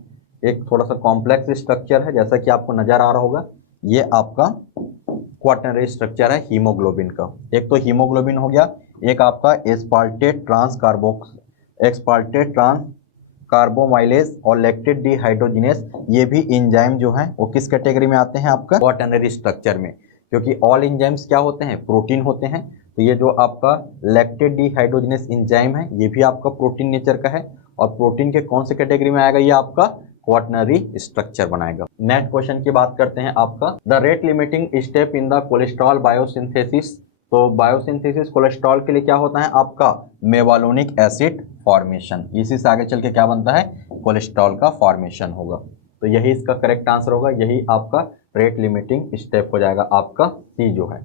एक थोड़ा सा कॉम्प्लेक्स स्ट्रक्चर है, जैसा कि आपको नजर आ रहा होगा, ये आपका क्वाटर्नरी स्ट्रक्चर है हीमोग्लोबिन का। एक तो हीमोग्लोबिन हो गया, एक आपका एस्पार्टेट ट्रांस कार्बोमाइलेज और लैक्टेट डिहाइड्रोजिनेस, ये भी एंजाइम जो है वो किस कैटेगरी में आते हैं, आपका क्वाटर्नरी स्ट्रक्चर में, क्योंकि ऑल एंजाइम्स क्या होते हैं, प्रोटीन होते हैं। तो ये जो आपका लैक्टेट डिहाइड्रोजिनेस एंजाइम है ये भी आपका प्रोटीन नेचर का है, और प्रोटीन के कौन से कैटेगरी में आएगा, ये आपका क्वाटरनरी स्ट्रक्चर बनाएगा। नेक्स्ट क्वेश्चन की बात करते हैं आपका, the rate limiting step in the cholesterol biosynthesis. तो बायोसिंथेसिस कोलेस्ट्रॉल के लिए क्या होता है आपका, मेवालोनिक एसिड फॉर्मेशन। इसी से आगे चल के क्या बनता है, कोलेस्ट्रॉल का फॉर्मेशन होगा। तो यही इसका करेक्ट आंसर होगा, यही आपका रेट लिमिटिंग स्टेप हो जाएगा आपका सी जो है।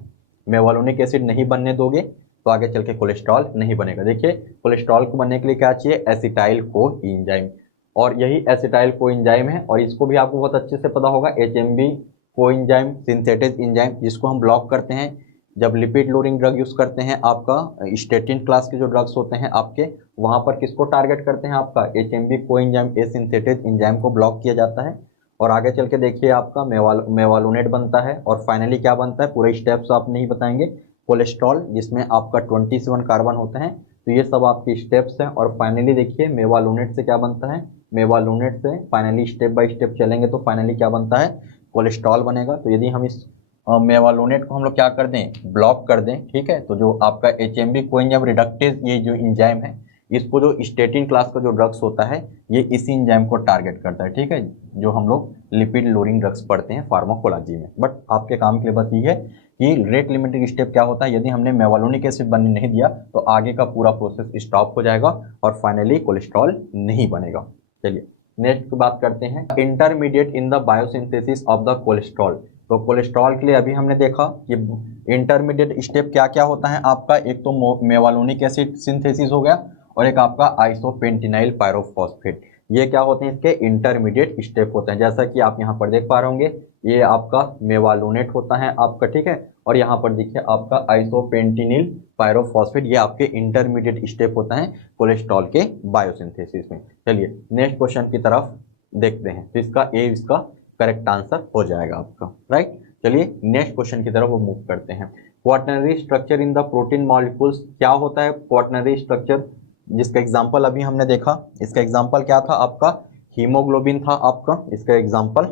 मेवालोनिक एसिड नहीं बनने दोगे तो आगे चल के कोलेस्ट्रॉल नहीं बनेगा। देखिए कोलेस्ट्रॉल को बनने के लिए क्या चाहिए, एसिटाइल को एंजाइम, और यही एसिटाइल को एंजाइम है, और इसको भी आपको बहुत अच्छे से पता होगा, HMB को एंजाइम सिंथेटेज एंजाइम, जिसको हम ब्लॉक करते हैं जब लिपिड लोडिंग ड्रग यूज करते हैं। आपका स्टेटिन क्लास के जो ड्रग्स होते हैं आपके, वहां पर किसको टारगेट करते हैं, आपका HMB को एंजाइम ए सिंथेटेज एंजाइम को ब्लॉक किया जाता है। और आगे चल के देखिए आपका मेवालोनेट बनता है, और फाइनली क्या बनता है, पूरे स्टेप्स आप नहीं बताएंगे, कोलेस्ट्रॉल जिसमें आपका 27 कार्बन होते हैं। तो ये सब आपकी स्टेप्स हैं, और फाइनली देखिए मेवालोनेट से क्या बनता है, मेवालोनेट से फाइनली स्टेप बाय स्टेप चलेंगे तो फाइनली क्या बनता है, कोलेस्ट्रॉल बनेगा। तो यदि हम इस मेवालोनेट को हम लोग क्या कर दें, ब्लॉक कर दें, ठीक है, तो जो आपका HMB कोएंजाइम रिडक्टेज ये जो एंजाइम है, इसको जो स्टेटिन क्लास का जो ड्रग्स होता है ये इसी एंजाइम को टारगेट करता है, ठीक है, जो हम लोग लिपिड लोडिंग ड्रग्स पढ़ते हैं फार्माकोलॉजी में। बट आपके काम के लिए बस ये है कि रेट लिमिटिंग स्टेप क्या होता है, यदि हमने मेवालोनिक एसिड बनने नहीं दिया तो आगे का पूरा प्रोसेस स्टॉप हो जाएगा और फाइनली कोलेस्ट्रॉल नहीं बनेगा। चलिए नेक्स्ट की बात करते हैं, intermediate in the biosynthesis of the cholesterol. तो कोलेस्ट्रॉल के लिए अभी हमने देखा कि इंटरमीडिएट स्टेप क्या क्या होता है आपका, एक तो मेवालोनिक एसिड सिंथेसिस हो गया, और एक आपका आइसोपेंटिनाइल पायरोफॉस्फेट। ये क्या होते हैं, इसके इंटरमीडिएट स्टेप होते हैं, जैसा कि आप यहाँ पर देख पा रहे होंगे, ये आपका मेवालोनेट होता है आपका, ठीक है, और यहाँ पर देखिए आपका आइसोपेंटिनिल पायरोफॉस्फेट, ये आपके इंटरमीडिएट स्टेप होता है कोलेस्ट्रॉल के बायोसिंथेसिस में। चलिए नेक्स्ट क्वेश्चन की तरफ देखते हैं, तो इसका ए इसका करेक्ट आंसर हो जाएगा आपका, राइट। चलिए नेक्स्ट क्वेश्चन की तरफ वो मूव करते हैं, quaternary structure in the protein molecules. क्या होता है क्वाटरनरी स्ट्रक्चर, जिसका एग्जांपल अभी हमने देखा, इसका एग्जांपल क्या था आपका, हीमोग्लोबिन था आपका इसका एग्जांपल।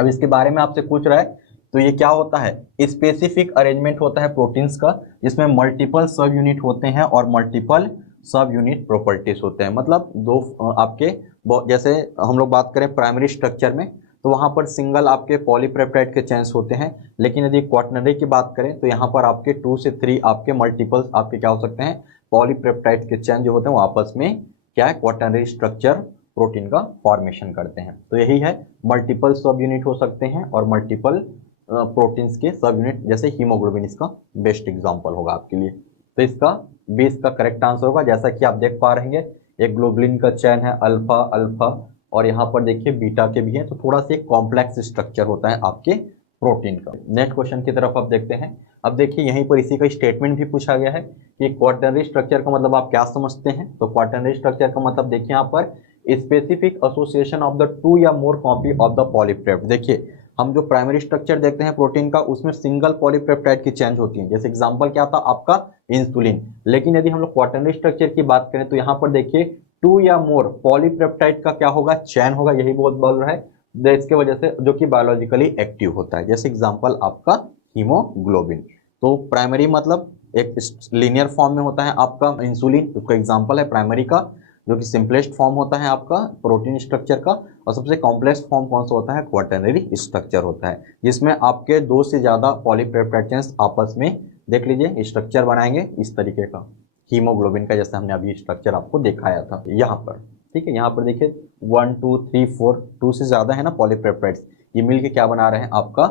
अब इसके बारे में आपसे पूछ रहा है, तो ये क्या होता है, स्पेसिफिक अरेंजमेंट होता है प्रोटीन्स का, जिसमें मल्टीपल सब यूनिट होते हैं और मल्टीपल सब यूनिट प्रॉपर्टीज होते हैं। मतलब दो आपके, जैसे हम लोग बात करें प्राइमरी स्ट्रक्चर में, तो वहां पर सिंगल आपके पॉलीपेप्टाइड के चेन्स होते हैं, लेकिन यदि क्वाटरनरी की बात करें तो यहाँ पर आपके 2 से 3 आपके मल्टीपल्स आपके क्या हो सकते हैं, पॉलीपेप्टाइड के चेन जो होते हैं वो आपस में क्या है, क्वाटरनरी स्ट्रक्चर प्रोटीन का फॉर्मेशन करते हैं। तो यही है, मल्टीपल सब यूनिट हो सकते हैं और मल्टीपल प्रोटीन्स के सब यूनिट, जैसे हीमोग्लोबिन इसका बेस्ट एग्जांपल होगा आपके लिए। तो इसका बी इसका करेक्ट आंसर होगा, जैसा कि आप देख पा रहे हैं, एक ग्लोबुलिन का चैन है अल्फा अल्फा, और यहाँ पर देखिए बीटा के भी हैं, तो थोड़ा सा कॉम्प्लेक्स स्ट्रक्चर होता है आपके प्रोटीन का। नेक्स्ट क्वेश्चन की तरफ आप देखते हैं, अब देखिए यहीं पर इसी का स्टेटमेंट भी पूछा गया है कि क्वाटरनरी स्ट्रक्चर का मतलब आप क्या समझते हैं। तो क्वाटरनरी स्ट्रक्चर का मतलब देखिए यहाँ पर स्पेसिफिक एसोसिएशन ऑफ द 2 या मोर कॉपी ऑफ द पॉलीपेप्टाइड। देखिए हम जो प्राइमरी स्ट्रक्चर देखते हैं प्रोटीन का, उसमें सिंगल पॉलीपेप्टाइड की चेंज होती है, जैसे एग्जांपल क्या था आपका इंसुलिन। लेकिन यदि हम लोग क्वाटरनरी स्ट्रक्चर की बात करें तो यहाँ पर देखिए 2 या मोर पॉलीपेप्टाइड का क्या होगा, चैन होगा, यही बोल रहा है, इसके वजह से जो कि बायोलॉजिकली एक्टिव होता है, जैसे एग्जांपल आपका हीमोग्लोबिन। तो प्राइमरी मतलब एक लीनियर फॉर्म में होता है आपका इंसुलिन, उसका एग्जांपल है प्राइमरी का, जो कि सिंपलेस्ट फॉर्म होता है आपका प्रोटीन स्ट्रक्चर का, और सबसे कॉम्प्लेक्स फॉर्म कौन सा होता है, क्वाटरनरी स्ट्रक्चर होता है, जिसमें आपके 2 से ज़्यादा पॉलीपेप्टाइड चेन्स आपस में देख लीजिए स्ट्रक्चर बनाएंगे इस तरीके का, हीमोग्लोबिन का, जैसे हमने अभी स्ट्रक्चर आपको दिखाया था यहाँ पर, ठीक है। यहाँ पर देखिए 1 2 3 4 2 से ज़्यादा है ना पॉलीपेप्टाइड्स, ये मिलके क्या बना रहे हैं आपका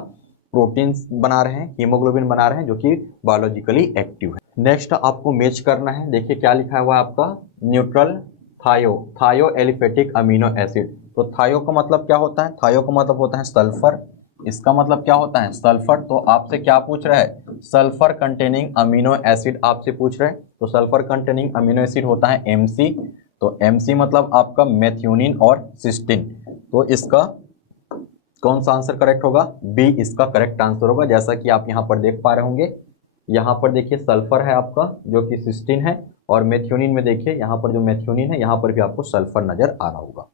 प्रोटीन्स बना रहे हैं, हीमोग्लोबिन बना रहे हैं, जो कि बायोलॉजिकली एक्टिव है। नेक्स्ट आपको मैच करना है, देखिए क्या लिखा हुआ है आपका, न्यूट्रल थायो एलिफेटिक अमीनो एसिड। तो थायो का मतलब क्या होता है, थायो का मतलब होता है सल्फर, इसका मतलब क्या होता है सल्फर। तो आपसे क्या पूछ रहा है, सल्फर कंटेनिंग अमीनो एसिड आपसे पूछ रहे हैं, तो सल्फर कंटेनिंग अमीनो एसिड होता है MC। तो MC मतलब आपका मेथियोनिन और सिस्टीन। तो इसका कौन सा आंसर करेक्ट होगा, बी इसका करेक्ट आंसर होगा, जैसा कि आप यहाँ पर देख पा रहे होंगे। यहाँ पर देखिए सल्फर है आपका जो कि सिस्टीन है, और मेथियोनिन में देखिए यहाँ पर जो मेथियोनिन है यहाँ पर भी आपको सल्फर नजर आ रहा होगा।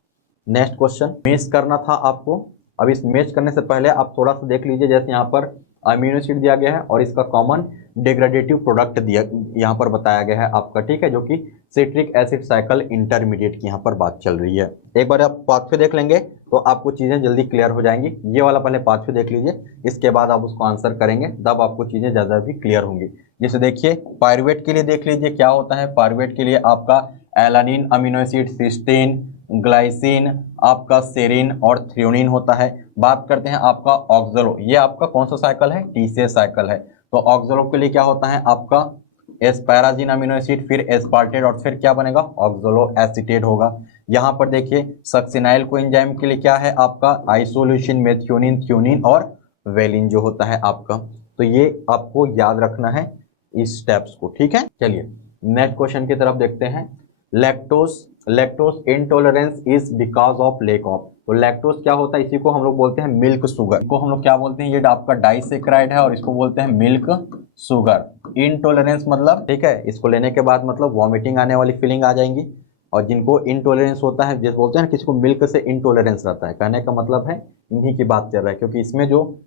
नेक्स्ट क्वेश्चन मैच करना था आपको। अब इस मैच करने से पहले आप थोड़ा सा देख लीजिए, जैसे यहाँ पर अमीनो एसिड दिया गया है और इसका कॉमन डिग्रेडेटिव प्रोडक्ट दिया यहाँ पर बताया गया है आपका, ठीक है, जो कि सिट्रिक एसिड साइकिल इंटरमीडिएट की यहाँ पर बात चल रही है। एक बार आप पाथवे देख लेंगे तो आपको चीज़ें जल्दी क्लियर हो जाएंगी। ये वाला पहले पाथवे देख लीजिए, इसके बाद आप उसको आंसर करेंगे, तब आपको चीज़ें ज़्यादा भी क्लियर होंगी। जैसे देखिए पायरुवेट के लिए देख लीजिए क्या होता है। पायरुवेट के लिए आपका alanine amino acid, cysteine, glycine, आपका सेरिन और थ्रियोनिन होता है। बात करते हैं आपका ऑक्सलो, ये आपका कौन सा साइकिल है, टीसीएस साइकिल है। तो ऑक्सलो के लिए क्या होता है आपका एस्पैराजिन अमीनो एसिड, फिर एस्पार्टेट और फिर क्या बनेगा, ऑक्सलो एसीटेट होगा। यहाँ पर देखिए सक्सिनाइल कोएंजाइम के लिए क्या है आपका आइसोल्यूसिन, मेथियोनिन, थ्रियोनिन और वेलिन जो होता है आपका। तो ये आपको याद रखना है इस स्टेप्स को, ठीक है। चलिए नेक्स्ट क्वेश्चन की तरफ देखते हैं। Lactose intolerance is because of lake of. तो लैक्टोज क्या होता है, इसी को हम लोग बोलते हैं मिल्क शुगर, को हम लोग क्या बोलते हैं, ये आपका डाइसेक्राइड है और इसको बोलते हैं मिल्क शुगर। इंटॉलरेंस मतलब, ठीक है, इसको लेने के बाद मतलब वॉमिटिंग आने वाली फीलिंग आ जाएंगी। और जिनको इंटॉलरेंस होता है, जैसे बोलते हैं ना किसी को मिल्क से इंटॉलरेंस रहता है, कहने का मतलब है इन्हीं की बात कर रहा है, क्योंकि इसमें जो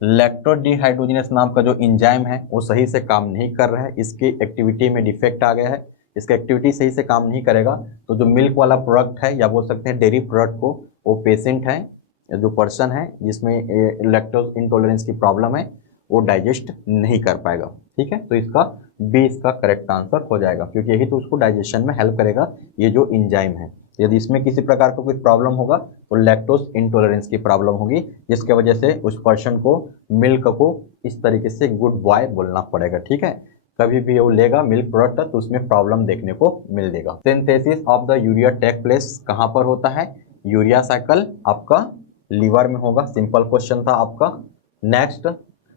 लैक्टोडिहाइड्रोजिनेस नाम का जो इंजाइम है वो सही से काम नहीं कर रहा है, इसकी एक्टिविटी में डिफेक्ट आ गया है, इसका एक्टिविटी सही से काम नहीं करेगा। तो जो मिल्क वाला प्रोडक्ट है या बोल सकते हैं डेयरी प्रोडक्ट को, वो पेशेंट है, जो पर्सन है जिसमें लैक्टोज इंटॉलरेंस की प्रॉब्लम है, वो डाइजेस्ट नहीं कर पाएगा, ठीक है। तो इसका बी इसका करेक्ट आंसर हो जाएगा, क्योंकि यही तो उसको डाइजेशन में हेल्प करेगा, ये जो इंजाइम है। यदि इसमें किसी प्रकार का कोई प्रॉब्लम होगा तो लैक्टोज इंटॉलरेंस की प्रॉब्लम होगी, जिसके वजह से उस पर्सन को मिल्क को इस तरीके से गुड बॉय बोलना पड़ेगा, ठीक है। कभी भी वो लेगा मिल्क प्रोडक्ट तो उसमें प्रॉब्लम देखने को मिल देगा। Synthesis of the urea take place कहाँ पर होता है, यूरिया साइकिल आपका लीवर में होगा। सिंपल क्वेश्चन था आपका। Next,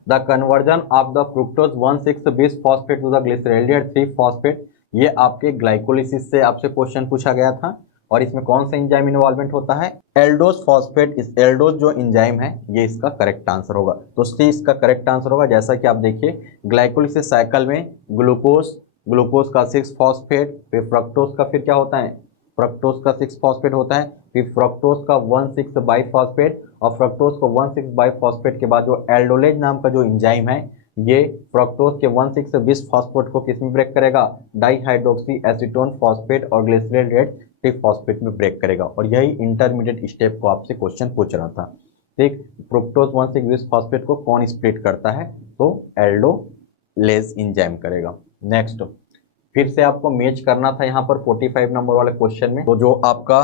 the conversion of the fructose 1,6-bis phosphate to the glyceraldehyde three phosphate, ये आपके ग्लाइकोलिसिस से आपसे क्वेश्चन पूछा गया था। और इसमें कौन सा एंजाइम इन्वॉल्वमेंट होता है, एल्डोज फॉस्फेट। इस एल्डोज जो एंजाइम है ये इसका करेक्ट आंसर होगा। तो सी इसका करेक्ट आंसर होगा। जैसा कि आप देखिए ग्लाइकोलिसिस साइकिल में ग्लूकोज का 6-फॉस्फेट, फिर फ्रक्टोज का फिर क्या होता है, फ्रक्टोज का 6-फॉस्फेट होता है, फिर फ्रक्टोज का 1,6-बाइफॉस्फेट, और फ्रक्टोज को 1,6-बाइफॉस्फेट के बाद जो एल्डोलेज नाम का जो एंजाइम है, ये फ्रक्टोज के 1,6-bis फॉस्फेट को किसमें ब्रेक करेगा, डाइहाइड्रोक्सी एसीटोन फॉस्फेट और ग्लिसरेल्डिहाइड 3-फॉस्फेट में ब्रेक करेगा। और यही इंटरमीडिएट स्टेप को आपसे क्वेश्चन पूछ रहा था, ठीक। फ्रुक्टोज 1,6-bis फॉस्फेट को कौन स्प्लिट करता है, तो एल्डोलेज एंजाइम करेगा। नेक्स्ट, फिर से आपको मैच करना था यहाँ पर 45 नंबर वाले क्वेश्चन में। तो जो आपका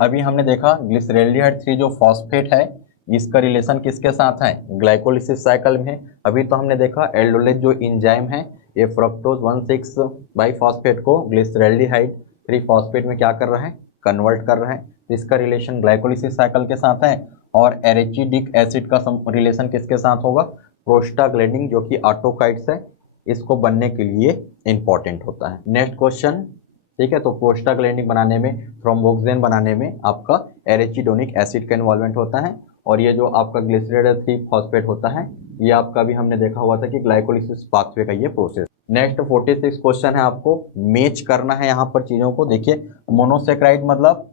अभी हमने देखा ग्लिसरेल्डिहाइड 3 जो फॉस्फेट है, इसका रिलेशन किसके साथ है, ग्लाइकोलिसिस साइकिल में। अभी तो हमने देखा एल्डोलेज जो एंजाइम है ये फ्रक्टोज 1,6-बाइफॉस्फेट को ग्लिसरेल्डिहाइड 3-फॉस्फेट में क्या कर रहा है, कन्वर्ट कर रहा है। तो इसका रिलेशन ग्लाइकोलिसिस साइकिल के साथ है। और एरेचिडिक एसिड का रिलेशन किसके साथ होगा, प्रोस्टाग्लैंडिन जो कि ऑटोकाइट्स है, इसको बनने के लिए इंपॉर्टेंट होता है। नेक्स्ट क्वेश्चन, ठीक है। तो प्रोस्टाग्लैंडिन बनाने में, थ्रोम्बोक्सेन बनाने में आपका एरेचिडोनिक एसिड का इन्वॉल्वमेंट होता है। और ये जो आपका ग्लिसरेल्डिहाइड 3-फॉस्फेट होता है, ये आपका भी हमने देखा हुआ था कि ग्लाइकोलिसिस पाथवे का ये प्रोसेस। नेक्स्ट 46 क्वेश्चन है, आपको मैच करना है यहाँ पर चीज़ों को। देखिए मोनोसेक्राइड मतलब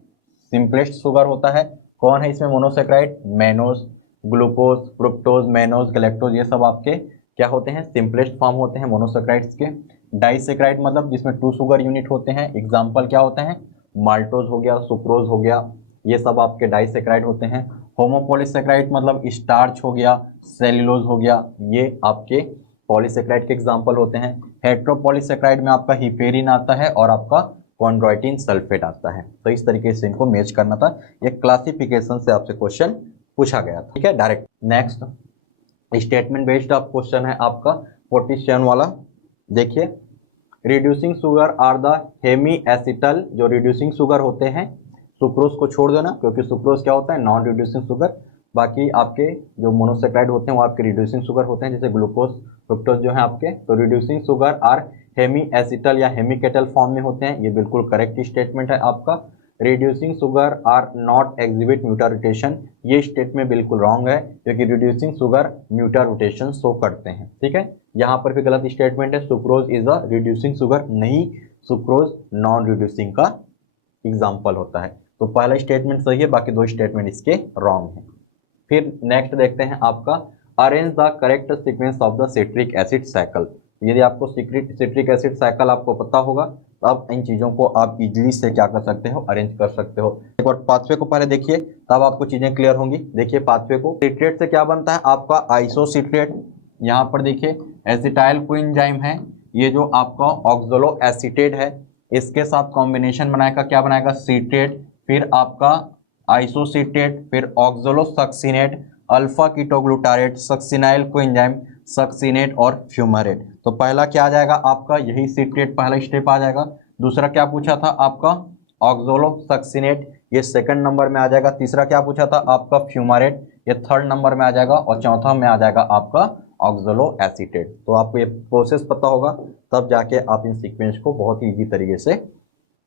सिंपलेस्ट शुगर होता है। कौन है इसमें monosaccharide, mannose, glucose, fructose, mannose, galactose, ये सब आपके क्या होते हैं, सिंपलेस्ट फॉर्म होते हैं मोनोसेक्राइड्स के। डाइसेक्राइड मतलब जिसमें 2 शुगर यूनिट होते हैं, एग्जाम्पल क्या होते हैं, माल्टोज हो गया, सुक्रोज हो गया, ये सब आपके डाइसेक्राइड होते हैं। होमोपॉलीसेक्राइड मतलब स्टार्च हो गया, सेल्यूलोज हो गया, ये आपके पॉलीसेक्राइड के एग्जाम्पल होते हैं। हेट्रोपॉलीसेक्राइड में आपका हिपेरिन आता है और आपका कॉन्ड्रोइटिन सल्फेट आता है। तो इस तरीके से इनको मैच करना था, ये क्लासिफिकेशन से आपसे क्वेश्चन पूछा गया था, ठीक है, डायरेक्ट। नेक्स्ट स्टेटमेंट बेस्ड आप क्वेश्चन है आपका 47 वाला। देखिए reducing sugar are the hemi acetal, जो रिड्यूसिंग शुगर होते हैं, सुक्रोज को छोड़ देना क्योंकि सुक्रोज क्या होता है, नॉन रिड्यूसिंग शुगर। बाकी आपके जो मोनोसेक्राइड होते हैं वो आपके रिड्यूसिंग शुगर होते हैं, जैसे ग्लूकोज, फ्रुक्टोज जो है आपके। तो reducing sugar are hemi acetal या हेमिकेटल फॉर्म में होते हैं, ये बिल्कुल करेक्ट स्टेटमेंट है आपका। Reducing sugar are not exhibit mutarotation, ये स्टेटमेंट बिल्कुल रॉन्ग है, क्योंकि रिड्यूसिंग शुगर म्यूटारोटेशन शो करते हैं, ठीक है। यहाँ पर भी गलत स्टेटमेंट है, sucrose is a reducing sugar, नहीं, सुक्रोज नॉन रिड्यूसिंग का एग्जाम्पल होता है। तो पहला स्टेटमेंट सही है, बाकी 2 स्टेटमेंट इसके रॉन्ग है। फिर नेक्स्ट देखते हैं आपका arrange the correct sequence of the citric acid cycle. यदि आपको सिट्रिक एसिड साइकिल आपको पता होगा तो आप इन चीज़ों को आप इजीली से क्या कर सकते हो, अरेंज कर सकते हो। एक बार पाथवे को पहले देखिए, तब आपको चीज़ें क्लियर होंगी। देखिए पाथवे को, सिट्रेट से क्या बनता है आपका आइसोसिट्रेट। यहाँ पर देखिए एसिटाइल कोएंजाइम है, ये जो आपका ऑक्सोलो एसीटेट है, इसके साथ कॉम्बिनेशन बनाएगा, क्या बनाएगा, सीट्रेट, फिर आपका आइसोसिट्रेट, फिर oxalo succinate, alpha ketoglutarate, succinyl coenzyme, succinate और फ्यूमारेट। तो पहला क्या आ जाएगा आपका, यही सिट्रेट पहला स्टेप आ जाएगा। दूसरा क्या पूछा था आपका, ऑक्सोलो सक्सिनेट, ये सेकंड नंबर में आ जाएगा। तीसरा क्या पूछा था आपका, फ्यूमारेट, ये थर्ड नंबर में आ जाएगा। और चौथा में आ जाएगा आपका ऑक्सोलो एसीटेट। तो आपको ये प्रोसेस पता होगा, तब जाके आप इन सीक्वेंस को बहुत ही ईजी तरीके से,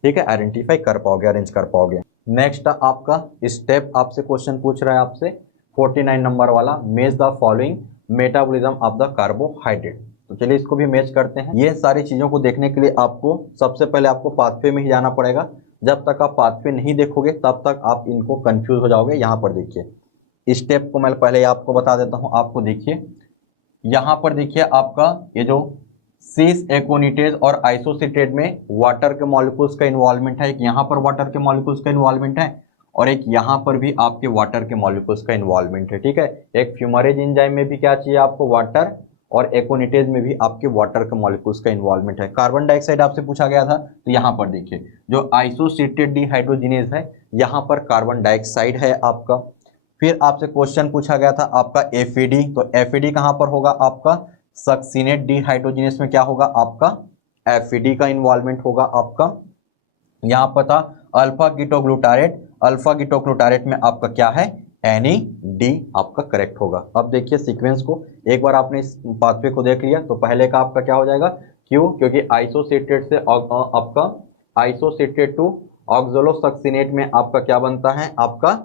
ठीक है, आइडेंटिफाई कर पाओगे, अरेंज कर पाओगे। नेक्स्ट आपका स्टेप आपसे क्वेश्चन पूछ रहा है आपसे 49 नंबर वाला, मेज the following metabolism of the carbohydrate. तो चलिए इसको भी मैच करते हैं। ये सारी चीजों को देखने के लिए आपको सबसे पहले आपको पाथवे में ही जाना पड़ेगा। जब तक आप पाथवे नहीं देखोगे तब तक आप इनको कंफ्यूज हो जाओगे। यहाँ पर देखिए स्टेप को मैं पहले आपको बता देता हूँ। आपको देखिए यहाँ पर देखिए आपका ये जो सीस एकोनिटेज और आइसोसिट्रेट में वाटर के मॉलिक्यूल्स का इन्वॉल्वमेंट है। एक यहाँ पर वाटर के मॉलिक्यूल्स का इन्वॉल्वमेंट है और एक यहाँ पर भी आपके वाटर के मॉलिक्यूल्स का इन्वॉल्वमेंट है, ठीक है। एक फ्यूमरेज एंजाइम में भी क्या चाहिए आपको, वाटर, और एकोनिटेज में भी आपके वाटर के मॉलिक्यूल्स का इन्वॉल्वमेंट है। कार्बन डाइऑक्साइड आपसे पूछा गया था, तो यहाँ पर देखिए जो आइसोसिट्रेट डिहाइड्रोजिनेज है, यहाँ पर कार्बन डाइऑक्साइड है आपका। फिर आपसे क्वेश्चन पूछा गया था आपका एफईडी, तो एफईडी कहाँ पर होगा आपका, सक्सिनेट डिहाइड्रोजिनेज में क्या होगा आपका, एफईडी का इन्वॉल्वमेंट होगा आपका। यहाँ पर था अल्फा कीटोग्लूटारेट, अल्फा कीटोग्लूटारेट में आपका क्या है, NAD आपका करेक्ट होगा। अब देखिए सीक्वेंस को, एक बार आपने इस पाथवे को देख लिया तो पहले का आपका क्या हो जाएगा, क्यों, क्योंकि आइसोसिट्रेट से आपका आइसोसिट्रेट टू ऑक्सोलोसक्सिनेट में आपका क्या बनता है, आपका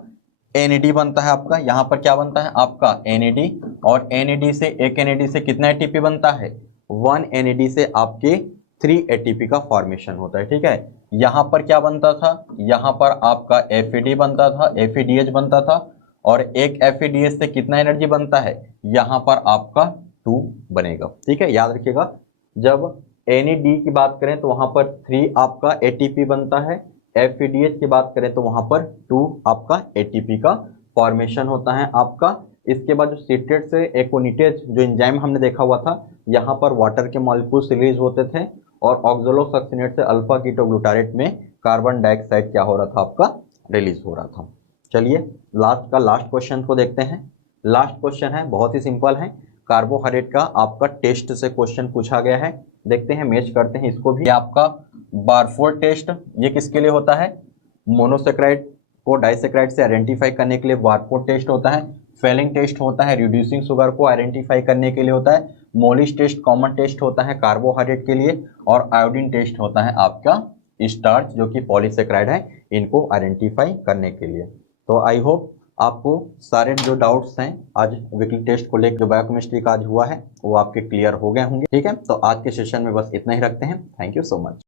NAD बनता है आपका। यहाँ पर क्या बनता है आपका NAD, और NAD से एक NAD से कितना ATP बनता है, 1 NAD से आपके 3 ATP का फॉर्मेशन होता है, ठीक है। यहाँ पर क्या बनता था, यहाँ पर आपका FAD बनता था, FADH बनता था, और एक FADH से कितना एनर्जी बनता है, यहाँ पर आपका 2 बनेगा, ठीक है। याद रखिएगा जब NAD की बात करें तो वहाँ पर 3 आपका ATP बनता है, FADH की बात करें तो वहाँ पर 2 आपका ATP का फॉर्मेशन होता है आपका। इसके बाद जो सिट्रेट से एकोनिटेज जो एंजाइम हमने देखा हुआ था, यहाँ पर वाटर के मॉलिक्यूल्स रिलीज होते थे, और ऑक्सोलोसक्सिनेट से अल्फा कीटोग्लूटारेट में कार्बन डाइऑक्साइड क्या हो रहा था आपका, रिलीज हो रहा था। चलिए लास्ट क्वेश्चन को देखते हैं। लास्ट क्वेश्चन है, बहुत ही सिंपल है, कार्बोहाइड्रेट का आपका टेस्ट से क्वेश्चन पूछा गया है। देखते हैं, मैच करते हैं इसको भी। आपका बारफोर्ड टेस्ट, ये किसके लिए होता है, मोनोसेक्राइड को डाइसेक्राइड से आइडेंटिफाई करने के लिए बारफोर्ड टेस्ट होता है। फेलिंग टेस्ट होता है, रिड्यूसिंग शुगर को आइडेंटिफाई करने के लिए होता है। मोलिस टेस्ट कॉमन टेस्ट होता है कार्बोहाइड्रेट के लिए, और आयोडीन टेस्ट होता है आपका स्टार्च जो कि पॉलीसेक्राइड है, इनको आइडेंटिफाई करने के लिए। तो आई होप आपको सारे जो डाउट्स हैं आज वीकली टेस्ट को लेकर, जो बायोकेमिस्ट्री का आज हुआ है, वो आपके क्लियर हो गए होंगे, ठीक है। तो आज के सेशन में बस इतना ही रखते हैं। Thank you so much.